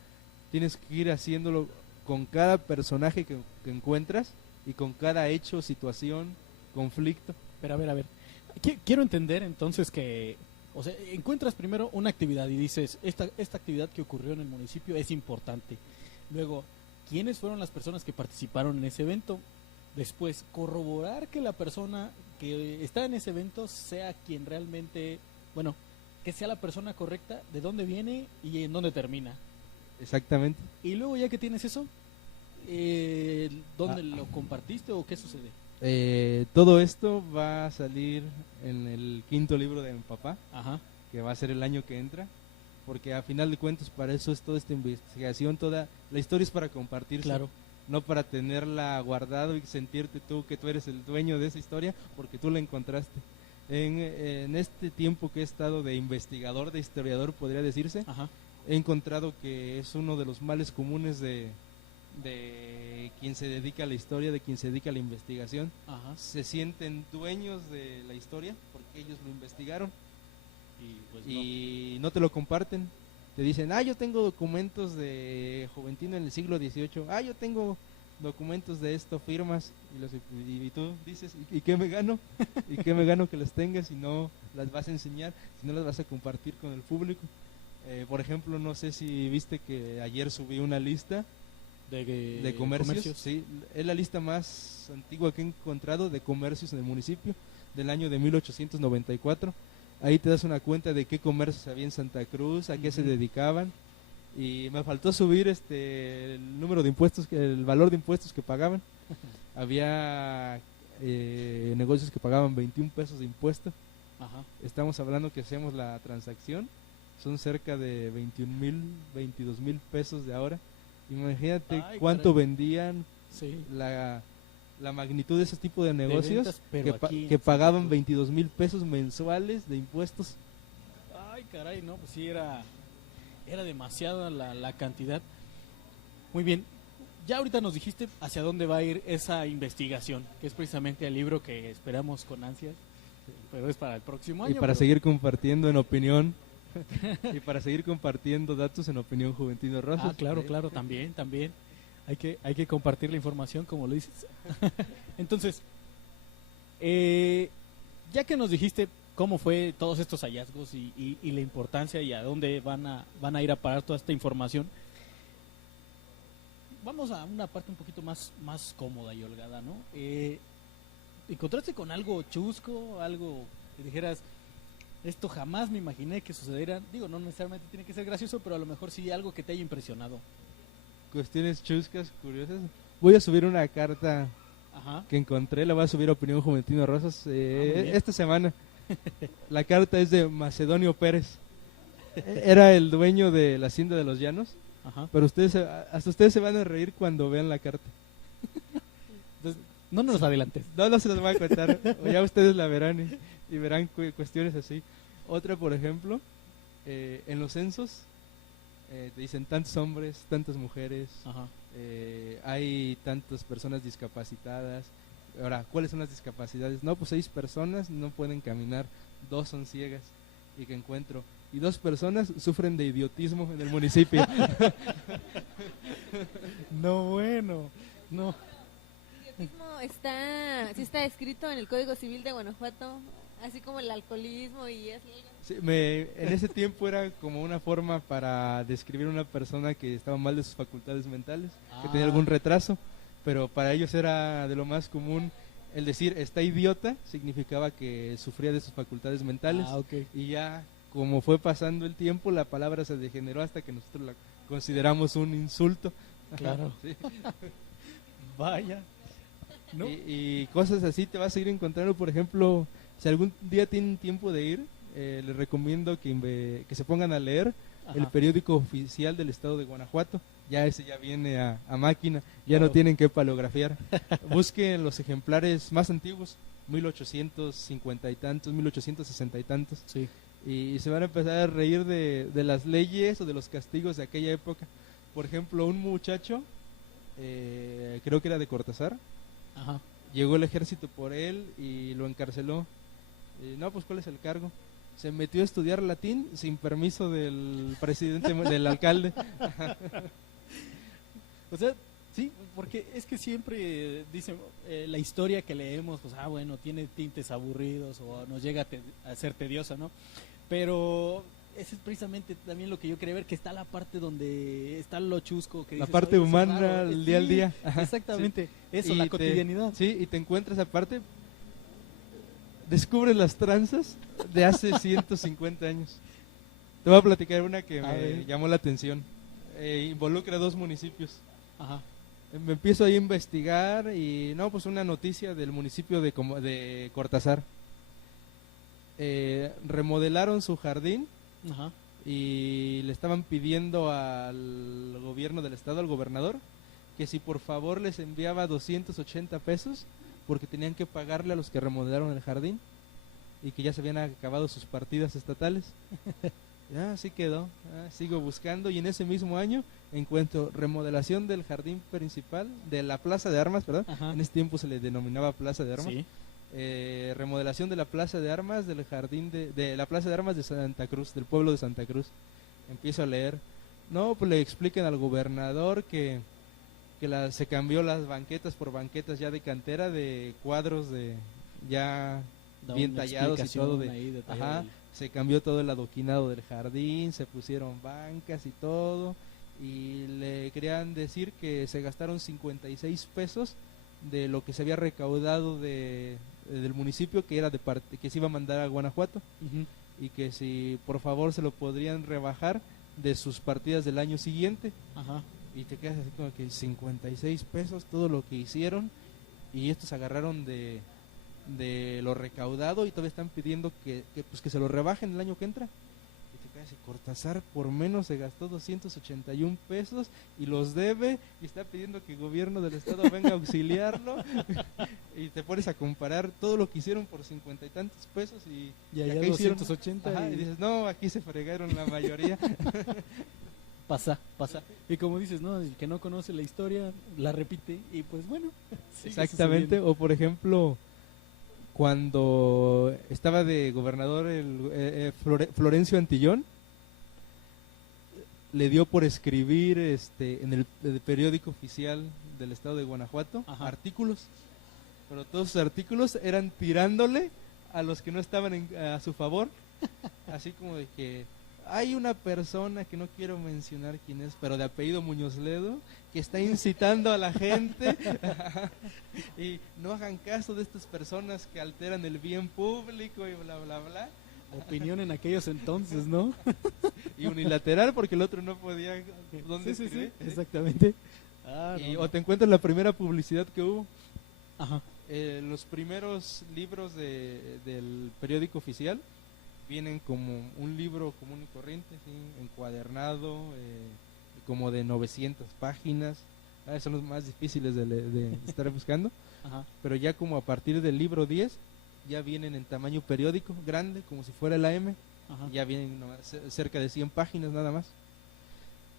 tienes que ir haciéndolo con cada personaje que encuentras y con cada hecho, situación, conflicto. Pero a ver. Quiero entender entonces que, o sea, encuentras primero una actividad y dices, esta actividad que ocurrió en el municipio es importante. Luego, ¿quiénes fueron las personas que participaron en ese evento? Después, corroborar que la persona que está en ese evento sea quien realmente, bueno, que sea la persona correcta, de dónde viene y en dónde termina. Exactamente. Y luego ya que tienes eso, ¿dónde lo compartiste o qué sucede? Todo esto va a salir en el 5º libro de mi papá, Ajá, que va a ser el año que entra, porque a final de cuentas para eso es toda esta investigación, toda la historia es para compartirse, claro. no para tenerla guardado y sentirte tú que tú eres el dueño de esa historia porque tú la encontraste. En este tiempo que he estado de investigador, de historiador, podría decirse, Ajá, he encontrado que es uno de los males comunes de quien se dedica a la historia, de quien se dedica a la investigación. ajá. Se sienten dueños de la historia porque ellos lo investigaron Y pues y no te lo comparten. Te dicen, yo tengo documentos de Juventino en el siglo XVIII, yo tengo documentos de esto, firmas, y tú dices, ¿y qué me gano? ¿Y qué me gano que las tengas si no las vas a enseñar, si no las vas a compartir con el público? Por ejemplo, no sé si viste que ayer subí una lista de comercios. Sí, es la lista más antigua que he encontrado de comercios en el municipio del año de 1894. Ahí te das una cuenta de qué comercios había en Santa Cruz, a qué se dedicaban, y me faltó subir el número de impuestos, el valor de impuestos que pagaban. Había negocios que pagaban 21 pesos de impuesto. Ajá. Estamos hablando que hacemos la transacción, son cerca de 21,000, 22,000 pesos de ahora. Imagínate Ay, cuánto caray. vendían, Sí. la magnitud de ese tipo de negocios, ventas, pero aquí en que Santa pagaban Cruz. 22,000 pesos mensuales de impuestos. Ay, caray, no, pues sí era demasiada la cantidad. Muy bien. Ya ahorita nos dijiste hacia dónde va a ir esa investigación, que es precisamente el libro que esperamos con ansias, pero es para el próximo año. Y para pero- seguir compartiendo en opinión, y para seguir compartiendo datos en Opinión Juventino Rosas. Claro, también. Hay que compartir la información, como lo dices. Entonces, ya que nos dijiste cómo fue todos estos hallazgos y la importancia y a dónde van a ir a parar toda esta información, vamos a una parte un poquito más cómoda y holgada, ¿no? ¿Encontraste con algo chusco, algo que dijeras, esto jamás me imaginé que sucediera? Digo, no necesariamente tiene que ser gracioso, pero a lo mejor sí algo que te haya impresionado. Cuestiones chuscas, curiosas. Voy a subir una carta Ajá. que encontré, la voy a subir a Opinión Juventino Rosas muy bien. esta semana. La carta es de Macedonio Pérez. Era el dueño de la hacienda de los Llanos, Ajá. pero hasta ustedes se van a reír cuando vean la carta. Entonces, no nos adelantes. No se las voy a contar, o ya ustedes la verán y verán cuestiones así. Otra, por ejemplo, en los censos te dicen tantos hombres, tantas mujeres, Ajá. hay tantas personas discapacitadas. Ahora, ¿cuáles son las discapacidades? No, pues 6 personas no pueden caminar, 2 son ciegas, y que encuentro. Y 2 personas sufren de idiotismo en el municipio. No, bueno. No. Idiotismo sí está escrito en el Código Civil de Guanajuato, así como el alcoholismo y así. Sí, en ese tiempo era como una forma para describir a una persona que estaba mal de sus facultades mentales, que tenía algún retraso, pero para ellos era de lo más común el decir está idiota, significaba que sufría de sus facultades mentales, Ok. y ya como fue pasando el tiempo la palabra se degeneró hasta que nosotros la consideramos un insulto. Claro. Sí. Vaya. ¿No? Y cosas así te vas a ir encontrando. Por ejemplo, si algún día tienen tiempo de ir, les recomiendo que se pongan a leer el Ajá. periódico oficial del estado de Guanajuato. Ya ese ya viene a máquina, ya Claro. no tienen que palografiar. Busquen los ejemplares más antiguos 1850 y tantos, 1860 y tantos. Sí. Y se van a empezar a reír de las leyes o de los castigos de aquella época. Por ejemplo, un muchacho, creo que era de Cortázar, Ajá. llegó el ejército por él y lo encarceló. No, pues ¿cuál es el cargo? Se metió a estudiar latín sin permiso del presidente, del alcalde. O sea, sí, porque es que siempre dicen la historia que leemos, pues, bueno, tiene tintes aburridos o nos llega a ser tediosa, ¿no? Pero ese es precisamente también lo que yo quería ver, que está la parte donde está lo chusco. Que La dices, parte "Oye, eso es humana, raro". el día al Sí, día. Ajá, exactamente, eso, Y la te- cotidianidad. Sí, y te encuentras aparte, descubres las tranzas de hace 150 años. Te voy a platicar una que A me ver. llamó la atención. Involucra 2 municipios. Ajá. Me empiezo a investigar y no, pues una noticia del municipio de Cortázar. Remodelaron su jardín Ajá. y le estaban pidiendo al gobierno del estado, al gobernador, que si por favor les enviaba 280 pesos porque tenían que pagarle a los que remodelaron el jardín y que ya se habían acabado sus partidas estatales. Ya, así quedó. Sigo buscando y en ese mismo año encuentro remodelación del jardín principal, de la Plaza de Armas, ¿verdad? Ajá. En ese tiempo se le denominaba Plaza de Armas. Sí. Remodelación de la Plaza de Armas, del jardín de la Plaza de Armas de Santa Cruz, del pueblo de Santa Cruz. Empiezo a leer. No, pues le explican al gobernador que se cambió las banquetas por banquetas ya de cantera, de cuadros de ya Da bien una tallados y todo explicación ahí detallada ajá, del- se cambió todo el adoquinado del jardín, se pusieron bancas y todo, y le querían decir que se gastaron 56 pesos de lo que se había recaudado del municipio, que era que se iba a mandar a Guanajuato, Ujú. y que si por favor se lo podrían rebajar de sus partidas del año siguiente. Ajá. Y te quedas así como que 56 pesos todo lo que hicieron, y estos agarraron de lo recaudado y todavía están pidiendo pues que se lo rebajen el año que entra. Y te quedas así, Cortázar por menos se gastó 281 pesos y los debe y está pidiendo que el gobierno del estado venga a auxiliarlo. Y te pones a comparar todo lo que hicieron por 50 y tantos pesos Y allá acá hicieron- 280 ajá, y dices, no, aquí se fregaron la mayoría. pasa. Y como dices, ¿no? El que no conoce la historia, la repite y pues bueno. sigue Exactamente, sucediendo. o por ejemplo, cuando estaba de gobernador Florencio Antillón, le dio por escribir en el periódico oficial del estado de Guanajuato Ajá. artículos, pero todos sus artículos eran tirándole a los que no estaban a su favor, así como de que hay una persona que no quiero mencionar quién es, pero de apellido Muñoz Ledo, que está incitando a la gente y no hagan caso de estas personas que alteran el bien público y bla bla bla. Opinión en aquellos entonces, ¿no? Y unilateral porque el otro no podía dónde Sí, escribir, ¿sí? exactamente. Y, o te encuentras la primera publicidad que hubo. Ajá. Los primeros libros del periódico oficial vienen como un libro común y corriente, ¿sí? Encuadernado, como de 900 páginas. Son los más difíciles de estar buscando. Ajá. Pero ya como a partir del libro 10 ya vienen en tamaño periódico, grande, como si fuera el AM. Ajá. Ya vienen cerca de 100 páginas nada más.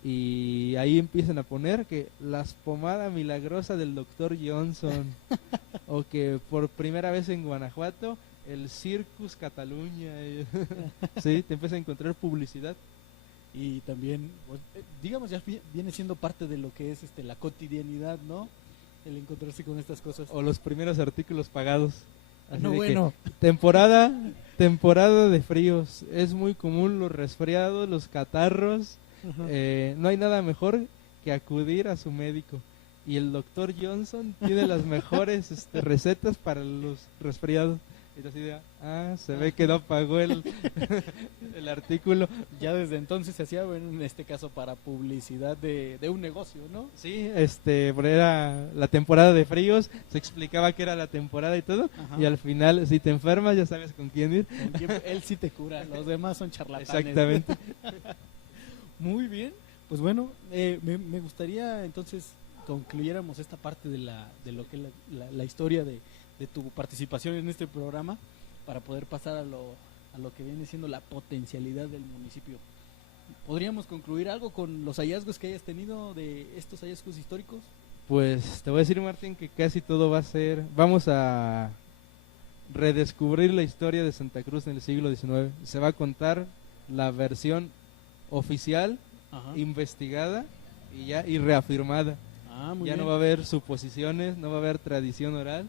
Y ahí empiezan a poner que las pomadas milagrosa del doctor Johnson, o que por primera vez en Guanajuato el Circus Cataluña. Sí, te empiezas a encontrar publicidad. Y también, pues, digamos, ya viene siendo parte de lo que es la cotidianidad, ¿no? El encontrarse con estas cosas. O los primeros artículos pagados. Así No, de que, bueno. temporada de fríos. Es muy común los resfriados, los catarros. Ajá. No hay nada mejor que acudir a su médico. Y el doctor Johnson tiene las mejores recetas para los resfriados. Y así de, se ve que no pagó el artículo. Ya desde entonces se hacía, bueno, en este caso para publicidad de un negocio, ¿no? Sí, porque era la temporada de fríos, se explicaba que era la temporada y todo. Ajá. Y al final, si te enfermas, ya sabes con quién ir. Con quien- él sí te cura, los demás son charlatanes. Exactamente. Muy bien, pues bueno, me gustaría entonces concluyéramos esta parte de lo que es la historia de de tu participación en este programa para poder pasar a lo que viene siendo la potencialidad del municipio. ¿Podríamos concluir algo con los hallazgos que hayas tenido de estos hallazgos históricos? Pues te voy a decir, Martín, que casi todo va a ser, vamos a redescubrir la historia de Santa Cruz en el siglo XIX. Se va a contar la versión oficial, Ajá. investigada y reafirmada. Muy Ya bien. no va a haber suposiciones, no va a haber tradición oral,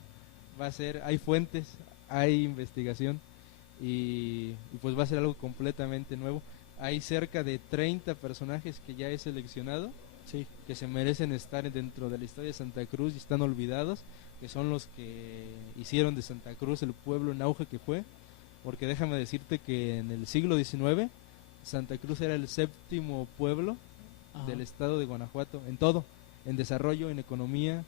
va a ser, hay fuentes, hay investigación y pues va a ser algo completamente nuevo. Hay cerca de 30 personajes que ya he seleccionado, Sí. que se merecen estar dentro de la historia de Santa Cruz y están olvidados, que son los que hicieron de Santa Cruz el pueblo en auge que fue, porque déjame decirte que en el siglo XIX Santa Cruz era el 7º pueblo Ajá. del estado de Guanajuato, en todo, en desarrollo, en economía.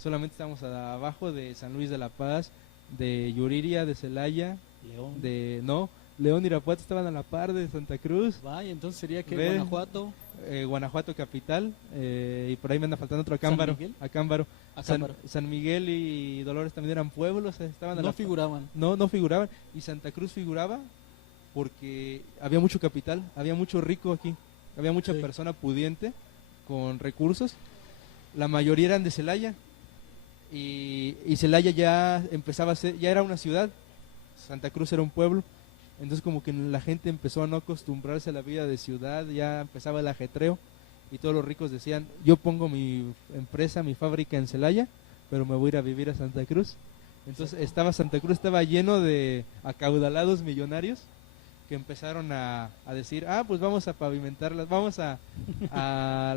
Solamente estamos abajo de San Luis de la Paz, de Yuriria, de Celaya, León. León y Irapuato estaban a la par de Santa Cruz. Vaya, entonces sería que Ve. Guanajuato, Guanajuato capital, y por ahí me anda faltando otro, Acámbaro. Miguel? Acámbaro. Acámbaro. San Miguel y Dolores también eran pueblos, estaban a No la figuraban. no figuraban, y Santa Cruz figuraba porque había mucho capital, había mucho rico aquí, había mucha Sí. persona pudiente con recursos. La mayoría eran de Celaya y Celaya ya empezaba a ser, ya era una ciudad, Santa Cruz era un pueblo. Entonces como que la gente empezó a no acostumbrarse a la vida de ciudad, ya empezaba el ajetreo y todos los ricos decían, yo pongo mi empresa, mi fábrica en Celaya, pero me voy a ir a vivir a Santa Cruz. Entonces Santa Cruz estaba lleno de acaudalados millonarios que empezaron a decir, pues vamos a pavimentarlas, vamos a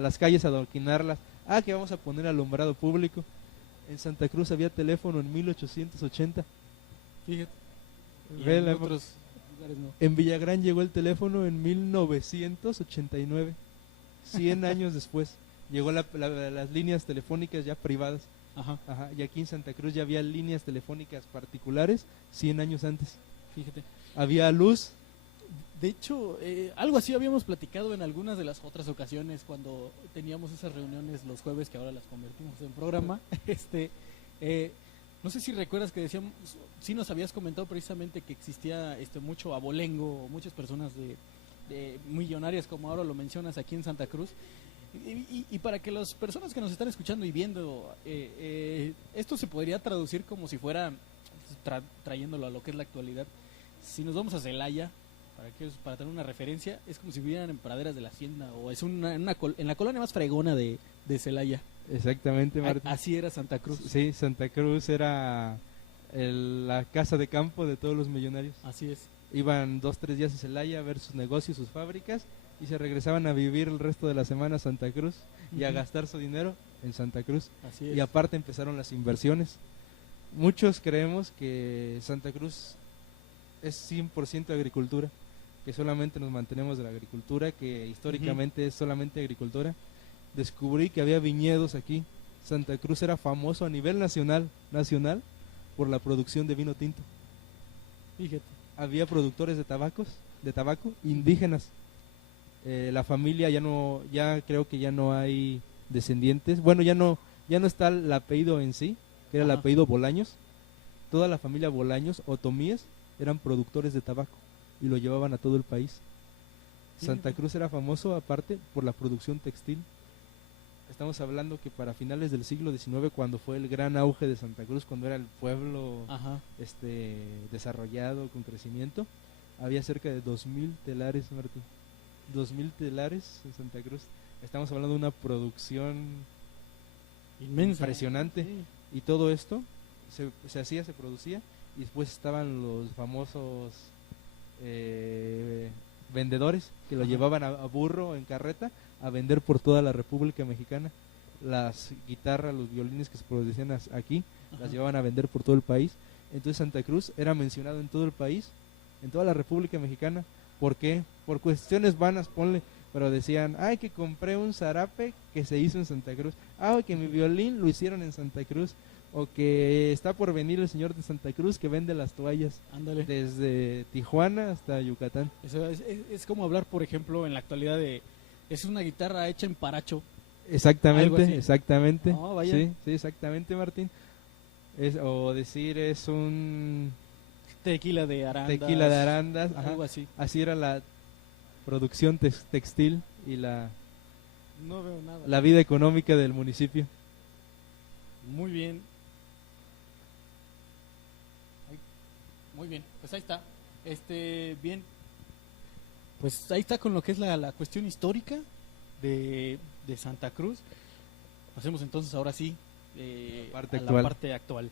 las calles a adoquinarlas, que vamos a poner alumbrado público. En Santa Cruz había teléfono en 1880. Fíjate. Y Ve en la otros lugares no. En Villagrán llegó el teléfono en 1989, 100 años después. Llegó las líneas telefónicas ya privadas. Ajá. Ajá, y aquí en Santa Cruz ya había líneas telefónicas particulares 100 años antes. Fíjate. Había luz. De hecho, algo así habíamos platicado en algunas de las otras ocasiones cuando teníamos esas reuniones los jueves que ahora las convertimos en programa. No sé si recuerdas que decíamos, sí nos habías comentado precisamente que existía mucho abolengo, muchas personas de millonarias como ahora lo mencionas aquí en Santa Cruz. Y para que las personas que nos están escuchando y viendo, esto se podría traducir como si fuera, trayéndolo a lo que es la actualidad, si nos vamos a Celaya, para tener una referencia, es como si vivieran en praderas de la hacienda o es en la colonia más fregona de Celaya. Exactamente, Martín. Así era Santa Cruz. Sí, Santa Cruz era la casa de campo de todos los millonarios. Así es. Iban 2-3 días a Celaya a ver sus negocios, sus fábricas, y se regresaban a vivir el resto de la semana a Santa Cruz y a Ujú. gastar su dinero en Santa Cruz. Así es. Y aparte empezaron las inversiones. Muchos creemos que Santa Cruz es 100% agricultura, que solamente nos mantenemos de la agricultura, que históricamente es solamente agricultura. Descubrí que había viñedos aquí. Santa Cruz era famoso a nivel nacional por la producción de vino tinto. Fíjate. Había productores de tabaco indígenas. La familia ya creo que ya no hay descendientes. Bueno, ya no está el apellido en sí, que era el Ajá. apellido Bolaños. Toda la familia Bolaños, otomíes, eran productores de tabaco y lo llevaban a todo el país. Santa Cruz era famoso aparte por la producción textil. Estamos hablando que para finales del siglo XIX, cuando fue el gran auge de Santa Cruz, cuando era el pueblo Ajá. desarrollado, con crecimiento, había cerca de 2000 telares, Martín. 2000 telares en Santa Cruz. Estamos hablando de una producción Inmensa. impresionante. Sí. Y todo esto se producía, y después estaban los famosos vendedores que lo Ajá. llevaban a burro en carreta a vender por toda la República Mexicana. Las guitarras, los violines que se producían aquí, Ajá. las llevaban a vender por todo el país. Entonces Santa Cruz era mencionado en todo el país, en toda la República Mexicana. ¿Por qué? Por cuestiones vanas, ponle, pero decían, que compré un zarape que se hizo en Santa Cruz, que mi violín lo hicieron en Santa Cruz, o que está por venir el señor de Santa Cruz que vende las toallas Ándale. desde Tijuana hasta Yucatán. Eso es como hablar, por ejemplo, en la actualidad es una guitarra hecha en Paracho. Algo así. Exactamente. No, vaya. Sí, exactamente, Martín. o decir es un Tequila de Arandas. tequila de Arandas, ajá. Algo así. Así era la producción textil y No veo nada. la vida económica del municipio. Muy bien. Muy bien, pues ahí está. Bien. Pues ahí está con lo que es la cuestión histórica de Santa Cruz. Pasemos entonces ahora sí Parte a la actual. parte actual.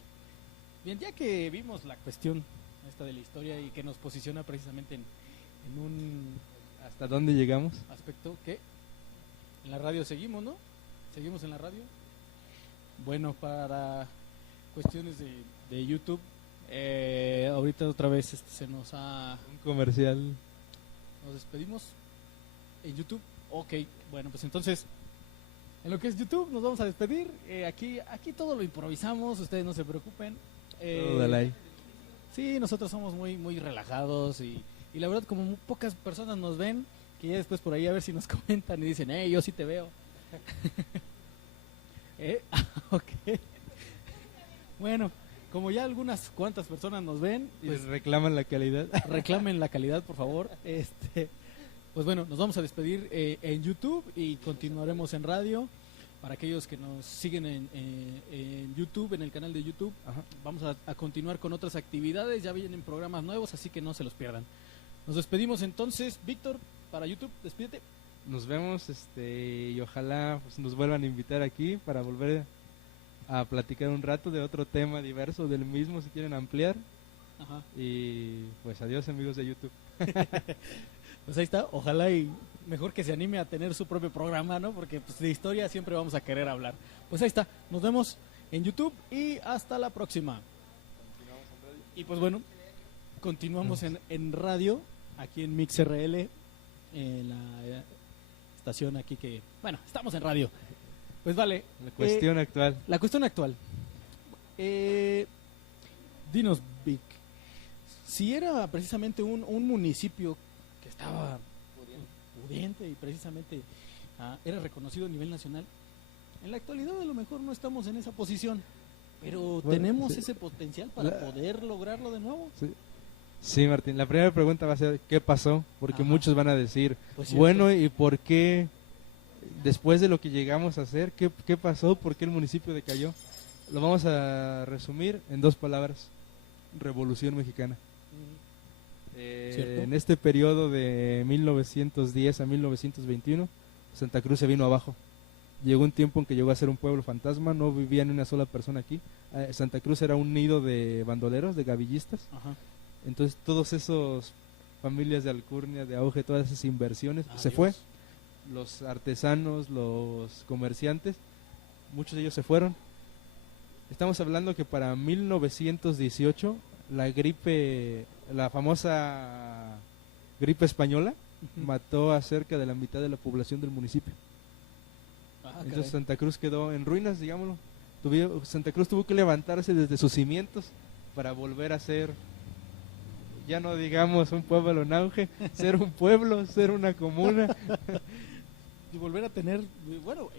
Bien, ya que vimos la cuestión esta de la historia y que nos posiciona precisamente en un ¿Hasta dónde llegamos? aspecto que en la radio seguimos, ¿no? Seguimos en la radio. Bueno, para cuestiones de YouTube, ahorita otra vez se nos Un comercial. nos despedimos en YouTube. Ok, bueno, pues entonces en lo que es YouTube nos vamos a despedir. Aquí todo lo improvisamos, ustedes no se preocupen. Todo de ley. Sí, nosotros somos muy relajados y la verdad como pocas personas nos ven, que ya después por ahí a ver si nos comentan y dicen, yo sí te veo. Ok. Bueno, como ya algunas cuantas personas nos ven, Y pues les reclaman la calidad. reclamen la calidad, por favor. Pues bueno, nos vamos a despedir en YouTube y continuaremos en radio. Para aquellos que nos siguen en YouTube, en el canal de YouTube, Ajá. vamos a continuar con otras actividades. Ya vienen programas nuevos, así que no se los pierdan. Nos despedimos entonces. Víctor, para YouTube, despídete. Nos vemos y ojalá pues, nos vuelvan a invitar aquí para volver a platicar un rato de otro tema diverso del mismo si quieren ampliar. Ajá. Y pues adiós amigos de YouTube. Pues ahí está, ojalá y mejor que se anime a tener su propio programa, ¿no? Porque pues, de historia siempre vamos a querer hablar. Pues ahí está, nos vemos en YouTube y hasta la próxima. Y pues bueno, continuamos en radio, aquí en MixRL, en la estación aquí que, bueno, estamos en radio. Pues vale. La cuestión actual. La cuestión actual. Dinos, Vic, si era precisamente un municipio que estaba pudiente y precisamente era reconocido a nivel nacional, en la actualidad a lo mejor no estamos en esa posición, pero Bueno, tenemos sí. ese potencial para poder lograrlo de nuevo. Sí, Martín. La primera pregunta va a ser ¿qué pasó? Porque Ajá. muchos van a decir, Pues cierto. bueno, ¿y por qué después de lo que llegamos a hacer, qué pasó? ¿Por qué el municipio decayó? Lo vamos a resumir en 2 palabras. Revolución Mexicana. ¿Cierto? En este periodo de 1910 a 1921, Santa Cruz se vino abajo. Llegó un tiempo en que llegó a ser un pueblo fantasma, no vivía ni una sola persona aquí. Santa Cruz era un nido de bandoleros, de gavillistas. Ajá. Entonces todos esos familias de alcurnia, de auge, todas esas inversiones, se Adiós. fue. Los artesanos, los comerciantes, muchos de ellos se fueron. Estamos hablando que para 1918 la famosa gripe española, Ujú. mató a cerca de la mitad de la población del municipio. Entonces Caray. Santa Cruz quedó en ruinas, digámoslo. Santa Cruz tuvo que levantarse desde sus cimientos para volver a ser, ya no digamos un pueblo en auge, ser un pueblo, ser una comuna. Y volver a tener, bueno,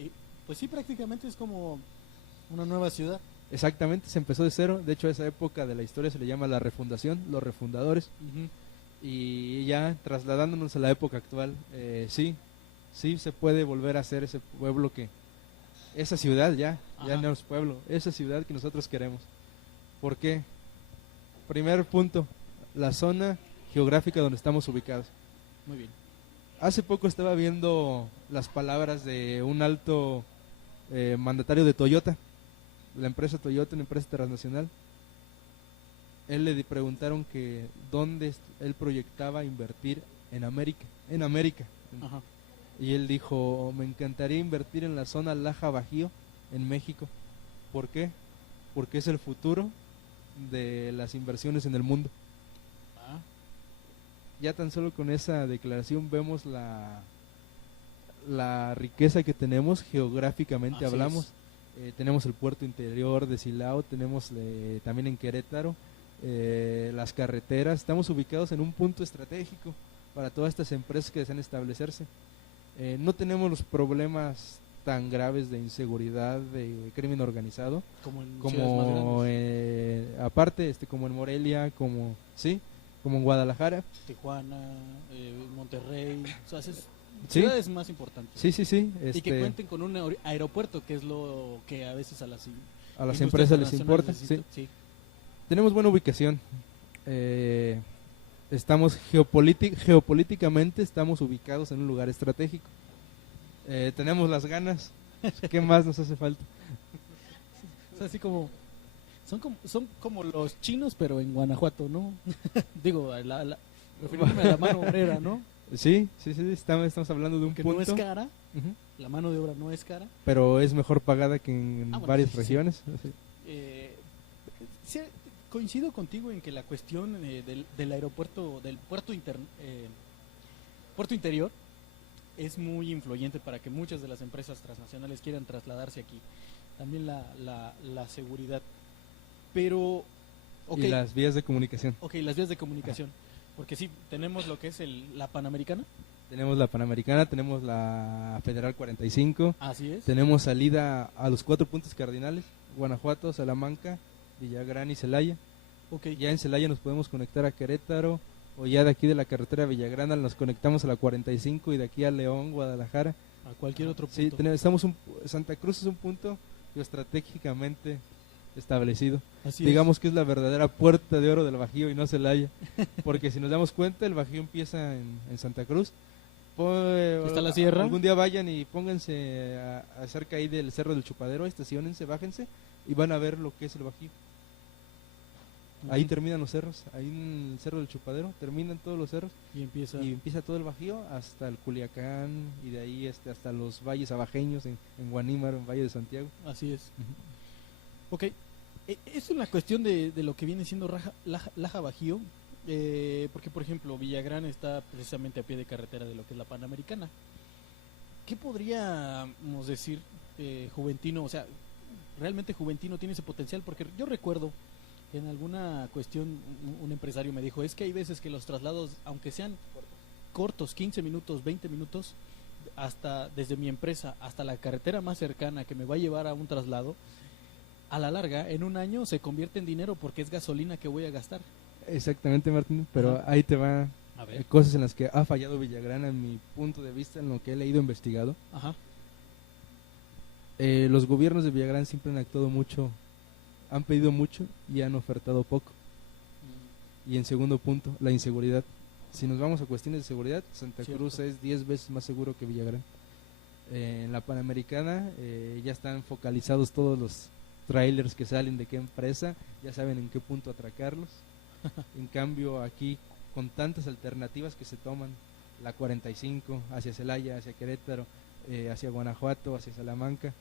pues sí, prácticamente es como una nueva ciudad. Exactamente, se empezó de cero. De hecho, a esa época de la historia se le llama la refundación, los refundadores. Ujú. Y ya trasladándonos a la época actual, sí se puede volver a ser ese pueblo esa ciudad ya Ajá. no es pueblo, esa ciudad que nosotros queremos. ¿Por qué? Primer punto, la zona geográfica donde estamos ubicados. Muy bien. Hace poco estaba viendo las palabras de un alto mandatario de Toyota, la empresa Toyota, una empresa transnacional. Él le preguntaron que dónde él proyectaba invertir en América. Ajá. Y él dijo, me encantaría invertir en la zona Laja Bajío, en México. ¿Por qué? Porque es el futuro de las inversiones en el mundo. Ah, Ya tan solo con esa declaración vemos la riqueza que tenemos geográficamente, Así hablamos. Tenemos el puerto interior de Silao, tenemos también en Querétaro las carreteras. Estamos ubicados en un punto estratégico para todas estas empresas que desean establecerse. No tenemos los problemas tan graves de inseguridad, de crimen organizado, Como en ciudades más como grandes. aparte, como en Morelia, como en Guadalajara. Tijuana, Monterrey, o sea, Sí. ciudades más importantes. Sí, Y que cuenten con un aeropuerto, que es lo que a veces a las a las industrias empresas les transnacionales importa. Sí. sí. Tenemos buena ubicación. Estamos geopolíticamente estamos ubicados en un lugar estratégico. Tenemos las ganas. ¿Qué más nos hace falta? O sea, así como son como los chinos, pero en Guanajuato, ¿no? Digo, refiriéndome a la mano obrera, ¿no? Sí, estamos hablando de un Que punto. no es cara, Ujú. la mano de obra no es cara. Pero es mejor pagada que en Bueno, varias sí. regiones. Sí. Sí, coincido contigo en que la cuestión del aeropuerto, del puerto interior, es muy influyente para que muchas de las empresas transnacionales quieran trasladarse aquí. También la seguridad. Pero, ok, Y las vías de comunicación. las vías de comunicación. Porque sí, tenemos lo que es la Panamericana. Tenemos la Panamericana, tenemos la Federal 45, Así es. tenemos salida a los 4 puntos cardinales, Guanajuato, Salamanca, Villagrán y Celaya. Ok, Ya en Celaya nos podemos conectar a Querétaro, o ya de aquí de la carretera Villagrana nos conectamos a la 45 y de aquí a León, Guadalajara. a cualquier otro Sí, punto. Santa Cruz es un punto estratégicamente establecido. Así Digamos que es la verdadera puerta de oro del Bajío y no Celaya, porque si nos damos cuenta el Bajío empieza en Santa Cruz. Está la sierra. Algún día vayan y pónganse cerca ahí del Cerro del Chupadero, estacionense, bájense y van a ver lo que es el Bajío. es. Ahí terminan los cerros, ahí en el Cerro del Chupadero terminan todos los cerros Y empieza. y empieza todo el Bajío hasta el Culiacán y de ahí hasta los valles abajeños en Guanímaro, en Valle de Santiago. Así es. Ok, es una cuestión de lo que viene siendo Laja Bajío, porque por ejemplo Villagrán está precisamente a pie de carretera de lo que es la Panamericana. ¿Qué podríamos decir Juventino? O sea, realmente Juventino tiene ese potencial, porque yo recuerdo que en alguna cuestión un empresario me dijo, es que hay veces que los traslados, aunque sean cortos, 15 minutos, 20 minutos, hasta desde mi empresa hasta la carretera más cercana que me va a llevar a un traslado, a la larga, en un año se convierte en dinero porque es gasolina que voy a gastar. Exactamente, Martín, pero Ajá. ahí te va A ver. cosas en las que ha fallado Villagrán en mi punto de vista, en lo que he leído e investigado. Ajá. Los gobiernos de Villagrán siempre han actuado mucho, han pedido mucho y han ofertado poco. Y en segundo punto, la inseguridad. Si nos vamos a cuestiones de seguridad, Santa Cierto. Cruz es 10 veces más seguro que Villagrán. En la Panamericana ya están focalizados todos los trailers que salen de qué empresa, ya saben en qué punto atracarlos. En cambio aquí, con tantas alternativas que se toman, la 45 hacia Celaya, hacia Querétaro, hacia Guanajuato, hacia Salamanca,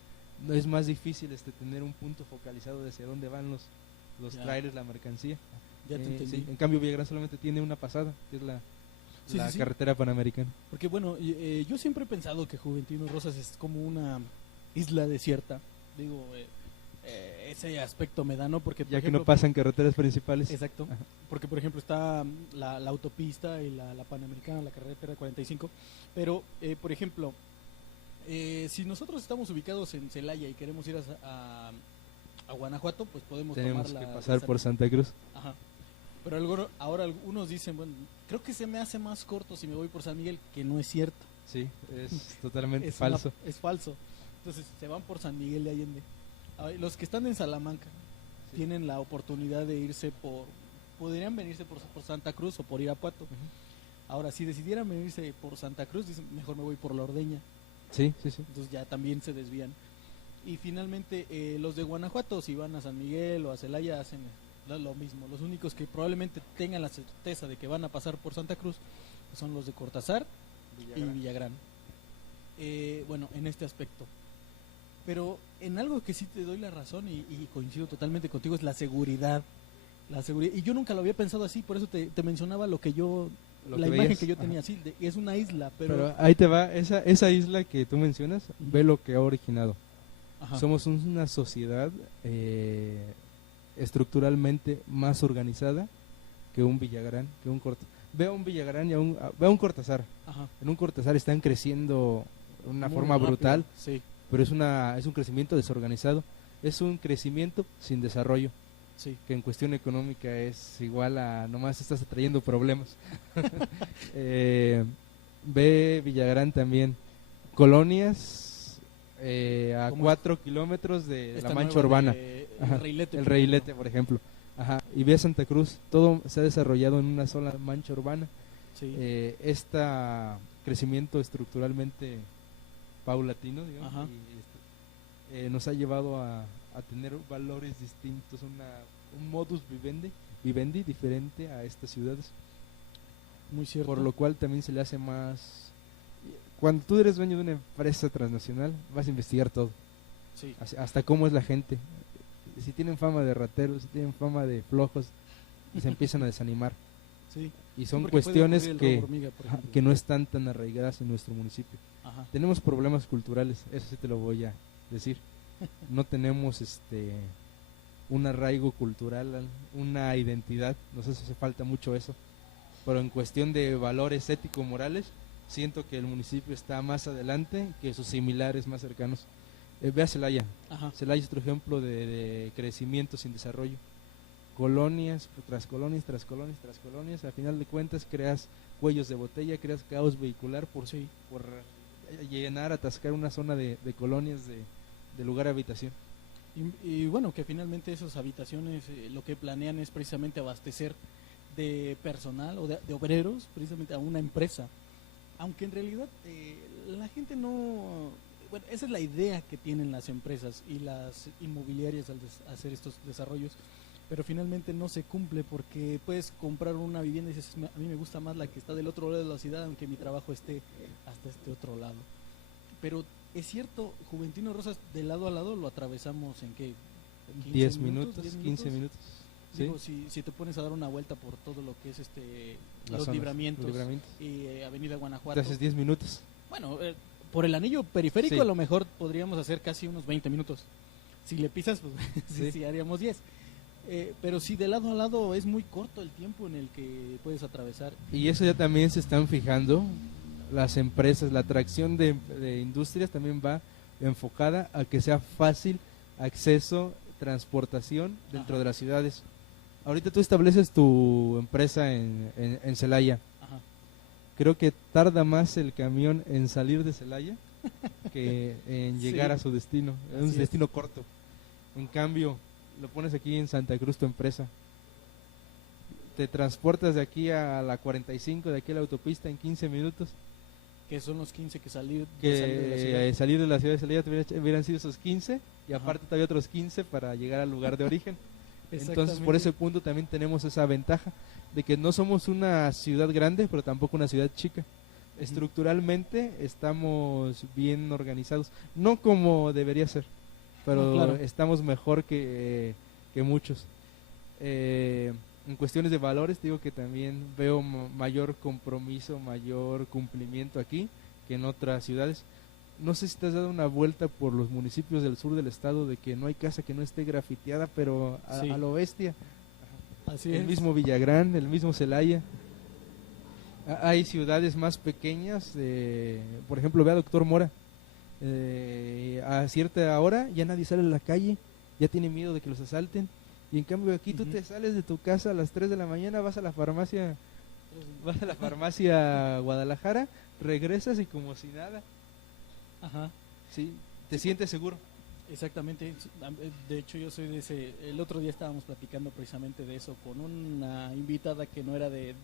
no es más difícil tener un punto focalizado de hacia dónde van los Ya. trailers, la mercancía. Ya te entendí. Sí, en cambio Villagrán solamente tiene una pasada, que es la Sí, sí, sí. carretera panamericana. Porque bueno, yo siempre he pensado que Juventino Rosas es como una isla desierta. Digo, ese aspecto me da, ¿no? Porque por Ya que ejemplo, no pasan carreteras principales. Exacto. Ajá. Porque por ejemplo está la autopista y la Panamericana, la carretera 45. Pero, por ejemplo, si nosotros estamos ubicados en Celaya y queremos ir a Guanajuato, pues podemos Tenemos tomar que la pasar por Santa Cruz. Ajá. Pero ahora algunos dicen, bueno, creo que se me hace más corto si me voy por San Miguel, que no es cierto. Sí, es totalmente Es falso. es falso. Entonces se van por San Miguel de Allende. Los que están en Salamanca Sí. tienen la oportunidad de irse podrían venirse por Santa Cruz o por Irapuato. Ujú. Ahora, si decidieran venirse por Santa Cruz, dicen, mejor me voy por La Ordeña. Sí, sí, sí. Entonces ya también se desvían. Y finalmente, los de Guanajuato, si van a San Miguel o a Celaya, hacen lo mismo. Los únicos que probablemente tengan la certeza de que van a pasar por Santa Cruz son los de Cortázar y Villagrán. Bueno, en este aspecto. Pero en algo que sí te doy la razón y coincido totalmente contigo es la seguridad. La seguridad. Y yo nunca lo había pensado así, por eso te mencionaba lo que yo, Lo la que imagen veías. que yo tenía, sí, es una isla, Pero ahí te va, esa isla que tú mencionas, ve lo que ha originado. Ajá. Somos una sociedad estructuralmente más organizada que un Villagrán, que un Cortázar. Ve a un Villagrán y ve a un Cortázar. Ajá. En un Cortázar están creciendo de una Muy forma rápido, brutal. Sí. pero es un crecimiento desorganizado, es un crecimiento sin desarrollo, Sí. que en cuestión económica es igual a nomás estás atrayendo problemas. Ve Villagrán también, colonias a ¿Cómo 4 kilómetros de Esta la mancha nueva urbana. de Ajá, El Reilete. el por Reilete, ejemplo. por ejemplo. Ajá. Y ve a Santa Cruz, todo se ha desarrollado en una sola mancha urbana. Sí. Este crecimiento estructuralmente paulatino, digamos, Ajá. nos ha llevado a tener valores distintos, un modus vivendi diferente a estas ciudades, Muy cierto. por lo cual también se le hace más... Cuando tú eres dueño de una empresa transnacional, vas a investigar todo, Sí. hasta cómo es la gente. Si tienen fama de rateros, si tienen fama de flojos, se empiezan a desanimar. Sí. Y son Porque puede cuestiones ocurrir el que, robo hormiga, por ejemplo. que no están tan arraigadas en nuestro municipio. Ajá. Tenemos problemas culturales, eso sí te lo voy a decir. No tenemos un arraigo cultural, una identidad, nos hace falta mucho eso. Pero en cuestión de valores ético-morales, siento que el municipio está más adelante que sus similares más cercanos. Ve a Celaya. Ajá. Celaya es otro ejemplo de crecimiento sin desarrollo. Colonias, tras colonias, tras colonias, tras colonias. A final de cuentas creas cuellos de botella, creas caos vehicular por Sí. llenar, atascar una zona de colonias de lugar a habitación. Y bueno, que finalmente esas habitaciones lo que planean es precisamente abastecer de personal o de obreros precisamente a una empresa. Aunque en realidad la gente no... Bueno, esa es la idea que tienen las empresas y las inmobiliarias al hacer estos desarrollos, pero finalmente no se cumple porque puedes comprar una vivienda y dices, a mí me gusta más la que está del otro lado de la ciudad, aunque mi trabajo esté hasta este otro lado. Pero es cierto, Juventino Rosas de lado a lado lo atravesamos en qué, 10 minutos, 15 minutos. ¿Sí? Digo, si te pones a dar una vuelta por todo lo que es Las los zonas, libramientos, los libramientos. y Avenida Te Guanajuato. haces 10 minutos. Bueno, por el anillo periférico Sí. a lo mejor podríamos hacer casi unos 20 minutos. Si le pisas, pues Sí. sí, haríamos 10. Pero sí, de lado a lado es muy corto el tiempo en el que puedes atravesar. Y eso ya también se están fijando las empresas, la atracción de industrias también va enfocada a que sea fácil acceso, transportación dentro Ajá. de las ciudades. Ahorita tú estableces tu empresa en Celaya. Ajá. Creo que tarda más el camión en salir de Celaya que en llegar Sí. a su destino. Es un Así es. destino corto. En cambio, lo pones aquí en Santa Cruz tu empresa. Te transportas de aquí a la 45, de aquí a la autopista en 15 minutos. Que son los 15 que salir Que de la ciudad. salir de la ciudad de Celaya hubieran sido esos 15 y Ajá. aparte todavía otros 15 para llegar al lugar de origen. Entonces, por Exactamente. ese punto también tenemos esa ventaja de que no somos una ciudad grande, pero tampoco una ciudad chica. Ujú. Estructuralmente estamos bien organizados, no como debería ser, pero No, claro. estamos mejor que muchos. En cuestiones de valores, digo que también veo mayor compromiso, mayor cumplimiento aquí que en otras ciudades. No sé si te has dado una vuelta por los municipios del sur del estado de que no hay casa que no esté grafiteada, pero Sí. a lo bestia. Así El es. mismo Villagrán, el mismo Celaya. Hay ciudades más pequeñas, por ejemplo, ve a Doctor Mora. A cierta hora ya nadie sale a la calle, ya tiene miedo de que los asalten. Y en cambio aquí tú Ujú. te sales de tu casa a las 3 de la mañana, vas a la farmacia Guadalajara, regresas y como si nada, Ajá. sí, te sientes seguro. Exactamente. De hecho, yo soy de ese. El otro día estábamos platicando precisamente de eso con una invitada que no era de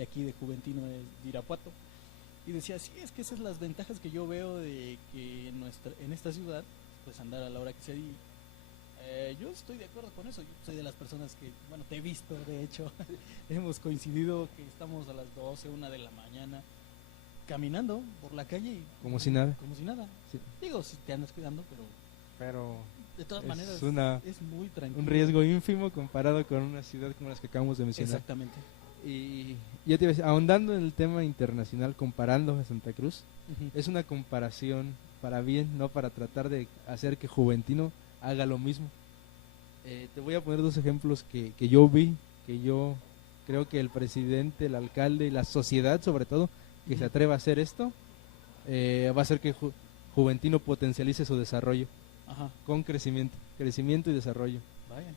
aquí, de Juventino, de Irapuato. Y decía, sí, es que esas son las ventajas que yo veo de que en esta ciudad, pues andar a la hora que sea. Y yo estoy de acuerdo con eso. Yo soy de las personas que, bueno, te he visto, de hecho. Hemos coincidido que estamos a las 12, 1 de la mañana, caminando por la calle y Como si nada. como si nada. Sí. Digo, si te andas cuidando, pero de todas maneras es muy tranquilo. un riesgo ínfimo comparado con una ciudad como las que acabamos de mencionar. Exactamente. Y ya te iba a decir, ahondando en el tema internacional, comparando a Santa Cruz, Ujú. es una comparación para bien, no para tratar de hacer que Juventino haga lo mismo. Te voy a poner dos ejemplos que yo vi, que yo creo que el presidente, el alcalde y la sociedad sobre todo, que se Ujú. atreva a hacer esto, va a hacer que Juventino potencialice su desarrollo Ajá. con crecimiento y desarrollo. Vaya.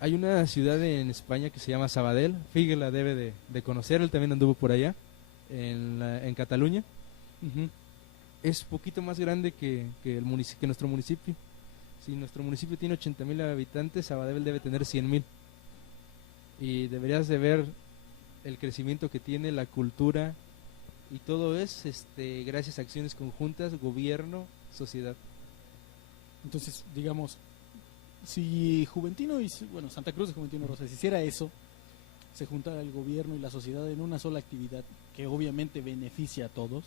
Hay una ciudad en España que se llama Sabadell, Figue la debe de conocer, él también anduvo por allá, en Cataluña. Ujú. Es poquito más grande que nuestro municipio. Si nuestro municipio tiene 80,000 habitantes, Sabadell debe tener 100,000. Y deberías de ver el crecimiento que tiene, la cultura, y todo es gracias a acciones conjuntas, gobierno, sociedad. Entonces, digamos, si Juventino y bueno, Santa Cruz de Juventino Rosas hiciera eso, se juntara el gobierno y la sociedad en una sola actividad que obviamente beneficia a todos,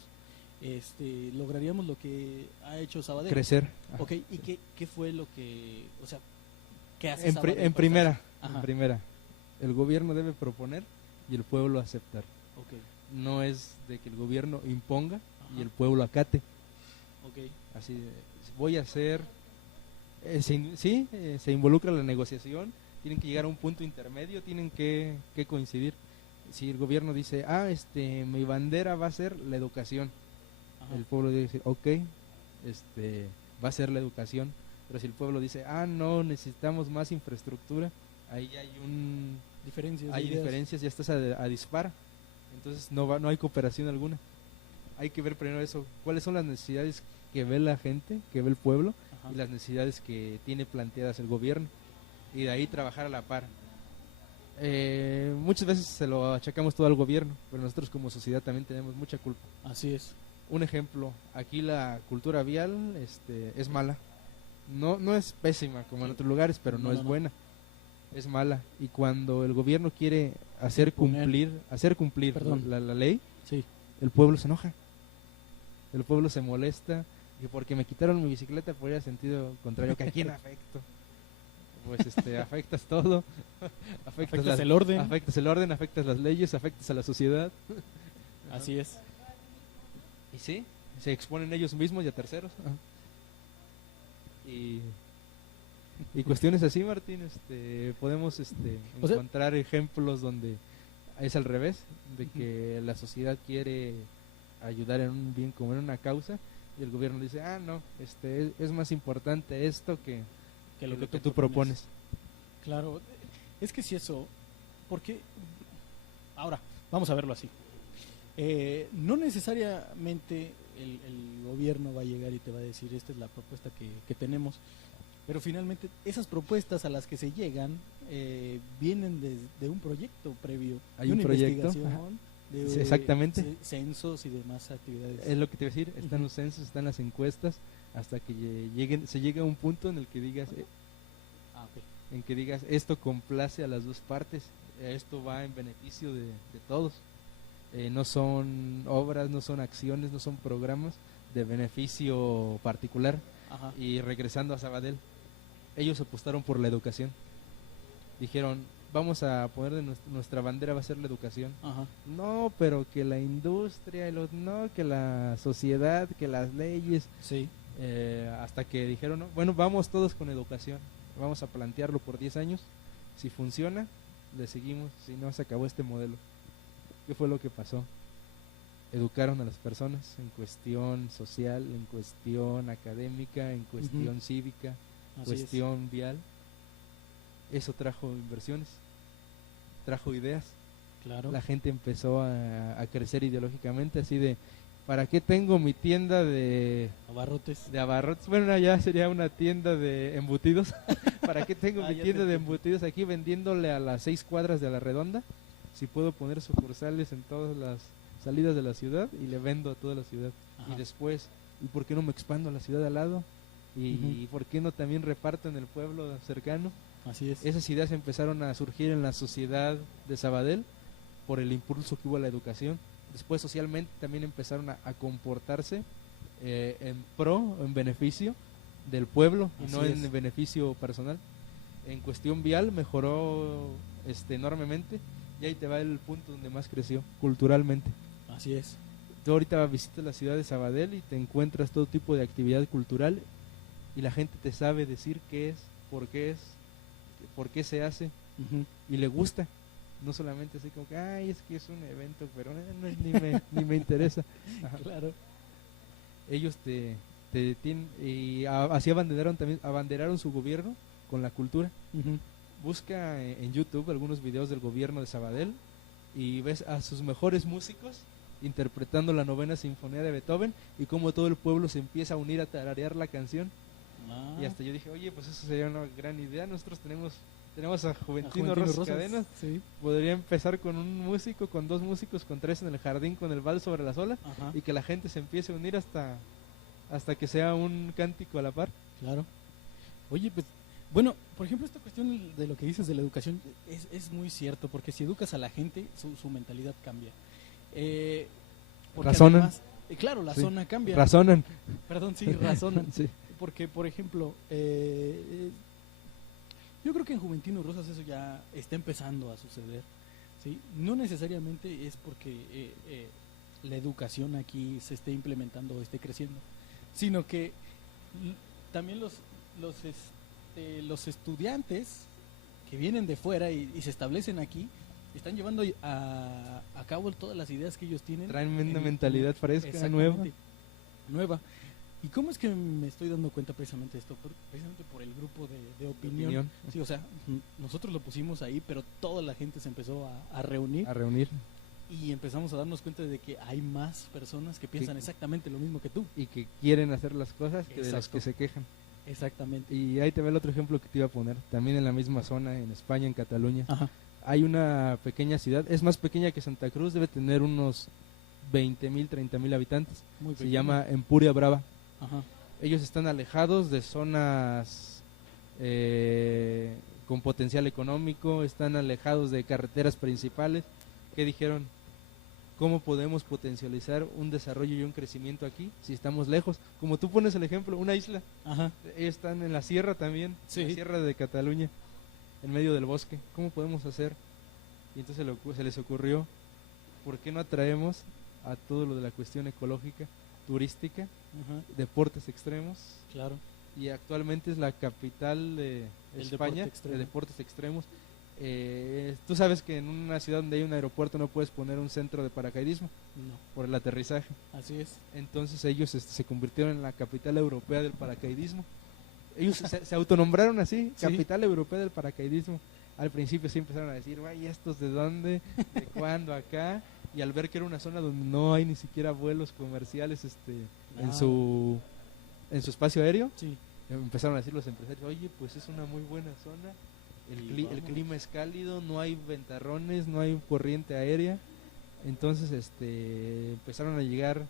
lograríamos lo que ha hecho Sabadell. Crecer. Ok, ¿y qué fue lo que, o sea, qué hace En Sabadell? en primera, Ajá. en primera, el gobierno debe proponer y el pueblo aceptar. Ok, No es de que el gobierno imponga Ajá. y el pueblo acate. ok, Así de, voy a hacer, se involucra la negociación, tienen que llegar a un punto intermedio, tienen que coincidir. Si el gobierno dice, mi bandera va a ser la educación, ajá. el pueblo debe decir, ok, va a ser la educación. Pero si el pueblo dice, no, necesitamos más infraestructura, ahí ya Diferencias. de hay ideas. diferencias, ya estás a dispara. Entonces no hay cooperación alguna. Hay que ver primero eso, cuáles son las necesidades que ve la gente, que ve el pueblo, Ajá. y las necesidades que tiene planteadas el gobierno, y de ahí trabajar a la par. Muchas veces se lo achacamos todo al gobierno, pero nosotros como sociedad también tenemos mucha culpa. Así es. Un ejemplo, aquí la cultura vial es mala. No es pésima como en otros lugares, pero no es buena. Es mala. Y cuando el gobierno quiere hacer cumplir Perdón. la ley, Sí. el pueblo se enoja. El pueblo se molesta. Y porque me quitaron mi bicicleta por ir a sentido contrario, que a quién afecto. Pues afectas todo. Afectas el orden. Afectas el orden, afectas las leyes, afectas a la sociedad. Así es. Y sí, se exponen ellos mismos y a terceros. Y cuestiones así, Martín, podemos O sea, encontrar ejemplos donde es al revés, de que la sociedad quiere ayudar en un bien común, en una causa, y el gobierno dice, no, es más importante esto que lo que tú propones. Claro, es que si eso, porque, ahora, vamos a verlo así. No necesariamente el gobierno va a llegar y te va a decir, esta es la propuesta que tenemos, pero finalmente esas propuestas a las que se llegan vienen de un proyecto previo, Hay de un una proyecto, investigación, de Sí, exactamente. censos y demás actividades. Es lo que te iba a decir, están Ujú. los censos, están las encuestas, hasta que se llegue a un punto en el que digas, Ok. esto complace a las dos partes, esto va en beneficio de todos. No son obras, no son acciones, no son programas de beneficio particular. Ajá. Y regresando a Sabadell, ellos apostaron por la educación. Dijeron, vamos a poner nuestra bandera va a ser la educación. Ajá. No, pero que la industria, no, que la sociedad, que las leyes. Sí. Hasta que dijeron, no, bueno, vamos todos con educación. Vamos a plantearlo por 10 años. Si funciona, le seguimos. Si no, se acabó este modelo. ¿Qué fue lo que pasó? Educaron a las personas en cuestión social, en cuestión académica, en cuestión cívica, Así cuestión vial. Eso trajo inversiones, trajo ideas. Claro. La gente empezó a crecer ideológicamente, así de, ¿para qué tengo mi tienda de Abarrotes. abarrotes? Bueno, ya sería una tienda de embutidos. ¿Para qué tengo mi Ya tienda te de entendí. embutidos aquí vendiéndole a las 6 cuadras de la redonda? Si puedo poner sucursales en todas las salidas de la ciudad y le vendo a toda la ciudad. Ajá. Y después, ¿y por qué no me expando a la ciudad de al lado? ¿Y por qué no también reparto en el pueblo cercano? Así es. Esas ideas empezaron a surgir en la sociedad de Sabadell por el impulso que hubo a la educación. Después socialmente también empezaron a comportarse en beneficio del pueblo y Así no es. en beneficio personal. En cuestión vial mejoró enormemente, y ahí te va el punto donde más creció, culturalmente. Así es. Tú ahorita visitas la ciudad de Sabadell y te encuentras todo tipo de actividad cultural y la gente te sabe decir qué es, por qué se hace, Ujú. y le gusta. No solamente así como que, es que es un evento, pero ni me interesa. Ajá. Claro. ellos te tienen, y así abanderaron su gobierno con la cultura. Ujú. Busca en YouTube algunos videos del gobierno de Sabadell y ves a sus mejores músicos interpretando la novena sinfonía de Beethoven y cómo todo el pueblo se empieza a unir a tararear la canción. Ah, Y hasta yo dije, oye, pues eso sería una gran idea. Nosotros tenemos a a Juventino Juventino Rosas Rosas, Cadenas. sí. Podría empezar con un músico, con dos músicos, con tres en el jardín con el vals sobre las olas Ajá, y que la gente se empiece a unir hasta que sea un cántico a la par. claro. Oye, pues, bueno, por ejemplo, esta cuestión de lo que dices de la educación es muy cierto, porque si educas a la gente, su mentalidad cambia. Porque Razonan. además, claro, la Sí. zona cambia. Razonan. Perdón, sí, razonan. Sí. Porque, por ejemplo, yo creo que en Juventino Rosas eso ya está empezando a suceder, ¿sí? No necesariamente es porque la educación aquí se esté implementando o esté creciendo, sino que también los estudiantes que vienen de fuera y se establecen aquí están llevando a cabo todas las ideas que ellos tienen. Traen una en- mentalidad fresca, Exactamente, nueva. ¿Y cómo es que me estoy dando cuenta precisamente de esto? Precisamente por el grupo de opinión. Sí, o sea, nosotros lo pusimos ahí, pero toda la gente se empezó a reunir a reunir y empezamos a darnos cuenta de que hay más personas que piensan exactamente lo mismo que tú. y que quieren hacer las cosas que de los Exacto. que se quejan. Exactamente. Y ahí te ve el otro ejemplo que te iba a poner. También en la misma zona, en España, en Cataluña, Ajá. hay una pequeña ciudad, es más pequeña que Santa Cruz, debe tener unos 20,000, 30,000 habitantes. Muy Se pequeño. llama Empuria Brava. Ajá. Ellos están alejados de zonas con potencial económico, están alejados de carreteras principales. ¿Qué dijeron? ¿Cómo podemos potencializar un desarrollo y un crecimiento aquí si estamos lejos? Como tú pones el ejemplo, una isla. Ajá. Ellos están en la sierra también, Sí. la sierra de Cataluña, en medio del bosque. ¿Cómo podemos hacer? Y entonces se les ocurrió, ¿por qué no atraemos a todo lo de la cuestión ecológica, turística, Ajá. deportes extremos? Claro. Y actualmente es la capital de El España deporte extremo. de deportes extremos. Tú sabes que en una ciudad donde hay un aeropuerto no puedes poner un centro de paracaidismo No. por el aterrizaje. Así es. Entonces ellos se convirtieron en la capital europea del paracaidismo. Ellos se autonombraron así, Sí. capital europea del paracaidismo. Al principio sí empezaron a decir, ¿y estos de dónde? ¿De cuándo acá? Y al ver que era una zona donde no hay ni siquiera vuelos comerciales en Ah. su espacio aéreo, Sí. empezaron a decir los empresarios, oye, pues es una muy buena zona, Y el vamos. clima es cálido, no hay ventarrones, no hay corriente aérea. Entonces empezaron a llegar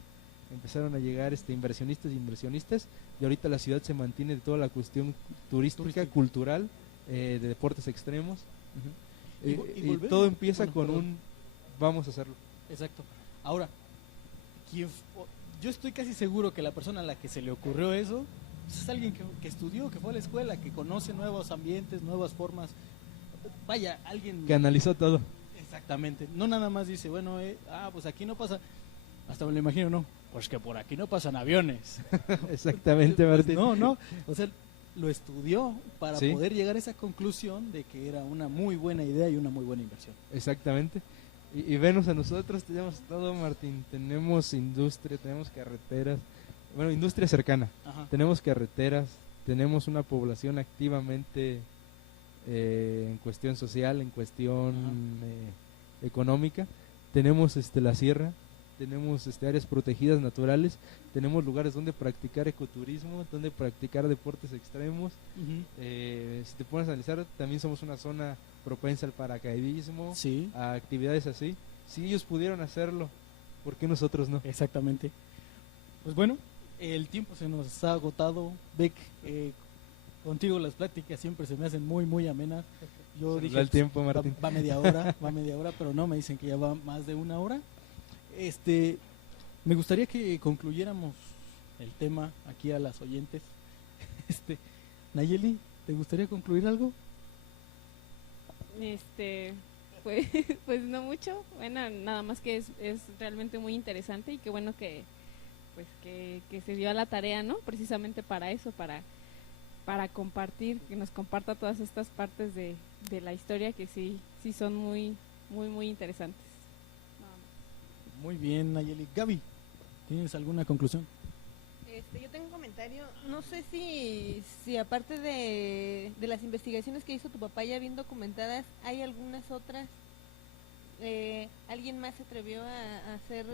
inversionistas y ahorita la ciudad se mantiene de toda la cuestión turística. Cultural, de deportes extremos. Ujú. Y Y volvemos- todo empieza bueno, con perdón. vamos a hacerlo. Exacto. Ahora, yo estoy casi seguro que la persona a la que se le ocurrió eso pues, es alguien que estudió, que fue a la escuela, que conoce nuevos ambientes, nuevas formas. Vaya, alguien... Que analizó todo. Exactamente. No nada más dice, bueno, pues aquí no pasa... Hasta me lo imagino, ¿no? Pues que por aquí no pasan aviones. Exactamente, Pues Martín. no. O sea, lo estudió para Sí. poder llegar a esa conclusión de que era una muy buena idea y una muy buena inversión. Exactamente. Y venos a nosotros, tenemos todo, Martín. Tenemos industria, tenemos carreteras. Bueno, industria cercana. Ajá. Tenemos carreteras, tenemos una población activamente en cuestión social, en cuestión económica. Tenemos la sierra, tenemos áreas protegidas naturales, tenemos lugares donde practicar ecoturismo, donde practicar deportes extremos. Ujú. Si te pones a analizar, también somos una zona propensa al paracaidismo, Sí, a actividades así. Si ellos pudieron hacerlo, ¿por qué nosotros no? exactamente. Pues bueno, el tiempo se nos ha agotado. Beck, contigo las pláticas siempre se me hacen muy, muy amenas. Yo Se nos dije, da el tiempo, va, Martín. va media hora, pero no, me dicen que ya va más de una hora. Me gustaría que concluyéramos el tema aquí a las oyentes. Nayeli, ¿te gustaría concluir algo? Pues, pues no mucho. Bueno, nada más que es realmente muy interesante y qué bueno que pues que se dio a la tarea, ¿no? Precisamente para eso, para compartir, que nos comparta todas estas partes de la historia que sí son muy, muy, muy interesantes. Nada más. Muy bien, Nayeli. Gaby, ¿tienes alguna conclusión? Yo tengo un comentario. No sé si aparte de las investigaciones que hizo tu papá ya bien documentadas, hay algunas otras. ¿Alguien más se atrevió a hacer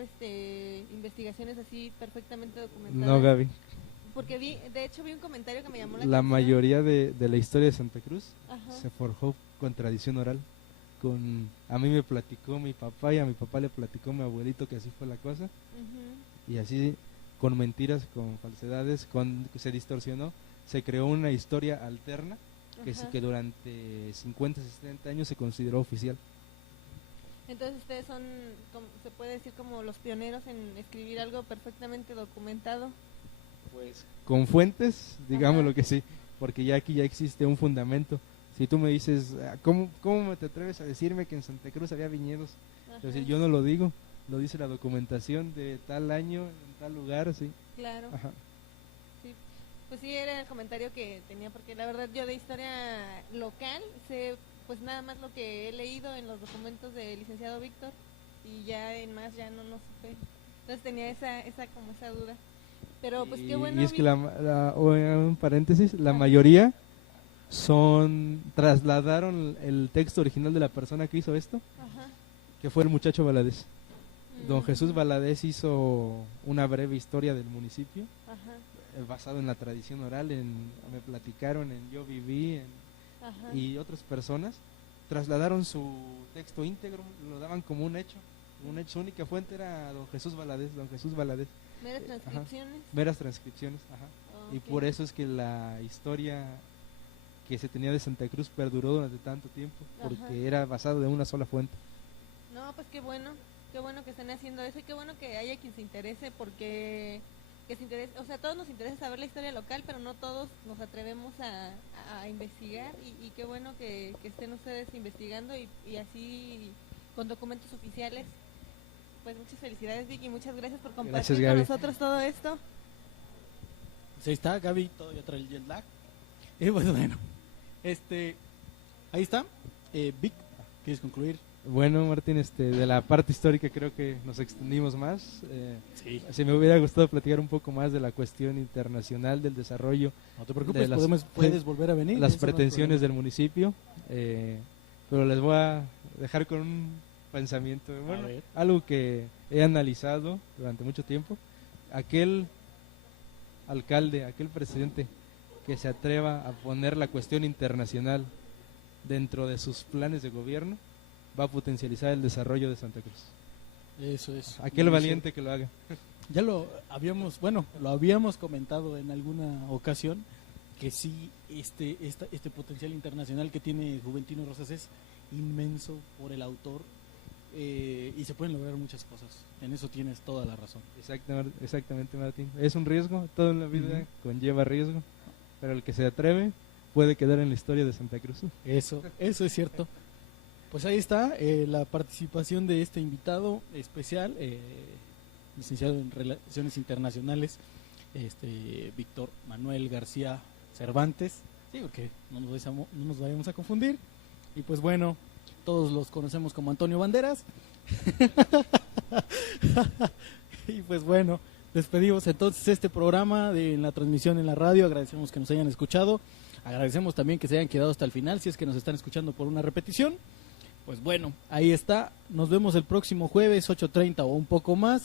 investigaciones así perfectamente documentadas? No, Gaby. Porque de hecho vi un comentario que me llamó la La atención. mayoría de la historia de Santa Cruz Ajá. se forjó con tradición oral. A mí me platicó mi papá y a mi papá le platicó mi abuelito que así fue la cosa. Ujú. Y así, con mentiras, con falsedades, se distorsionó, se creó una historia alterna Ajá. que durante 50, 60 años se consideró oficial. Entonces ustedes son, se puede decir, como los pioneros en escribir algo perfectamente documentado. Pues con fuentes, digámoslo Ajá. que sí, porque ya aquí ya existe un fundamento. Si tú me dices, ¿cómo te atreves a decirme que en Santa Cruz había viñedos? Es decir, yo no lo digo, lo dice la documentación de tal año, en tal lugar, sí. Claro. Ajá. Sí. Pues sí, era el comentario que tenía, porque la verdad yo de historia local sé pues nada más lo que he leído en los documentos del licenciado Víctor, y ya en más ya no supe. Entonces tenía esa duda. Pero pues qué bueno. Y es que un paréntesis, la Ajá. mayoría trasladaron el texto original de la persona que hizo esto, Ajá. que fue el muchacho Valadez. Don Ujú. Jesús Valadez hizo una breve historia del municipio, Ajá. basado en la tradición oral, me platicaron, yo viví, Ajá. y otras personas trasladaron su texto íntegro, lo daban como un hecho. Su única fuente era don Jesús Valadez. Meras transcripciones. Meras transcripciones, ajá. Oh, Y ok. por eso es que la historia que se tenía de Santa Cruz perduró durante tanto tiempo, porque Ajá. era basado de una sola fuente. No, pues qué bueno que estén haciendo eso, y qué bueno que haya quien se interese, porque o sea, todos nos interesa saber la historia local, pero no todos nos atrevemos a investigar, y qué bueno que estén ustedes investigando y así con documentos oficiales. Pues muchas felicidades, Vicky, muchas gracias por compartir Gracias, con Gaby. nosotros todo esto. Pues ahí está, Gaby todavía trae el jet lag. Y pues bueno, ahí está. Vic, ¿quieres concluir? Bueno, Martín, de la parte histórica creo que nos extendimos más. Sí. Si me hubiera gustado platicar un poco más de la cuestión internacional del desarrollo, No te preocupes, de puedes volver a venir. las eso no es pretensiones problema. del municipio, pero les voy a dejar con un pensamiento, bueno, ver. algo que he analizado durante mucho tiempo. Aquel alcalde, aquel presidente que se atreva a poner la cuestión internacional dentro de sus planes de gobierno, va a potencializar el desarrollo de Santa Cruz. Eso es. Aquel Muy valiente que lo haga. Ya lo habíamos comentado en alguna ocasión, que sí, este potencial internacional que tiene Juventino Rosas es inmenso por el autor, y se pueden lograr muchas cosas. En eso tienes toda la razón. Exactamente, Martín. Es un riesgo, todo en la vida Ujú. conlleva riesgo, pero el que se atreve puede quedar en la historia de Santa Cruz. Eso es cierto. Pues ahí está la participación de este invitado especial, licenciado en Relaciones Internacionales, Víctor Manuel García Cervantes. Sí, porque no nos vayamos a confundir. Y pues bueno, todos los conocemos como Antonio Banderas. Y pues bueno, despedimos entonces este programa de la transmisión en la radio. Agradecemos que nos hayan escuchado. Agradecemos también que se hayan quedado hasta el final, si es que nos están escuchando por una repetición. Pues bueno, ahí está. Nos vemos el próximo jueves, 8:30 o un poco más.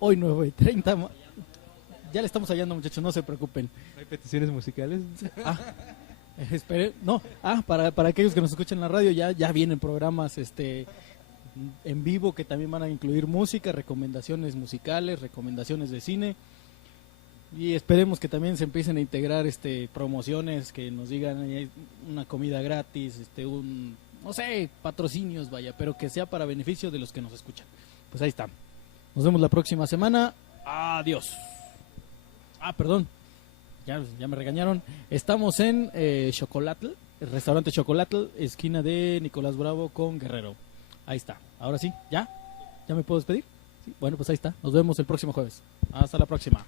Hoy 9:30. Ya le estamos hallando, muchachos, no se preocupen. ¿Hay peticiones musicales? Para aquellos que nos escuchan en la radio, ya vienen programas en vivo que también van a incluir música, recomendaciones musicales, recomendaciones de cine. Y esperemos que también se empiecen a integrar promociones, que nos digan una comida gratis, no sé, patrocinios, vaya, pero que sea para beneficio de los que nos escuchan. Pues ahí está. Nos vemos la próxima semana. Adiós. Perdón. Ya me regañaron. Estamos en Chocolatl, el restaurante Chocolatl, esquina de Nicolás Bravo con Guerrero. Ahí está. Ahora sí, ¿ya? ¿Ya me puedo despedir? Sí. Bueno, pues ahí está. Nos vemos el próximo jueves. Hasta la próxima.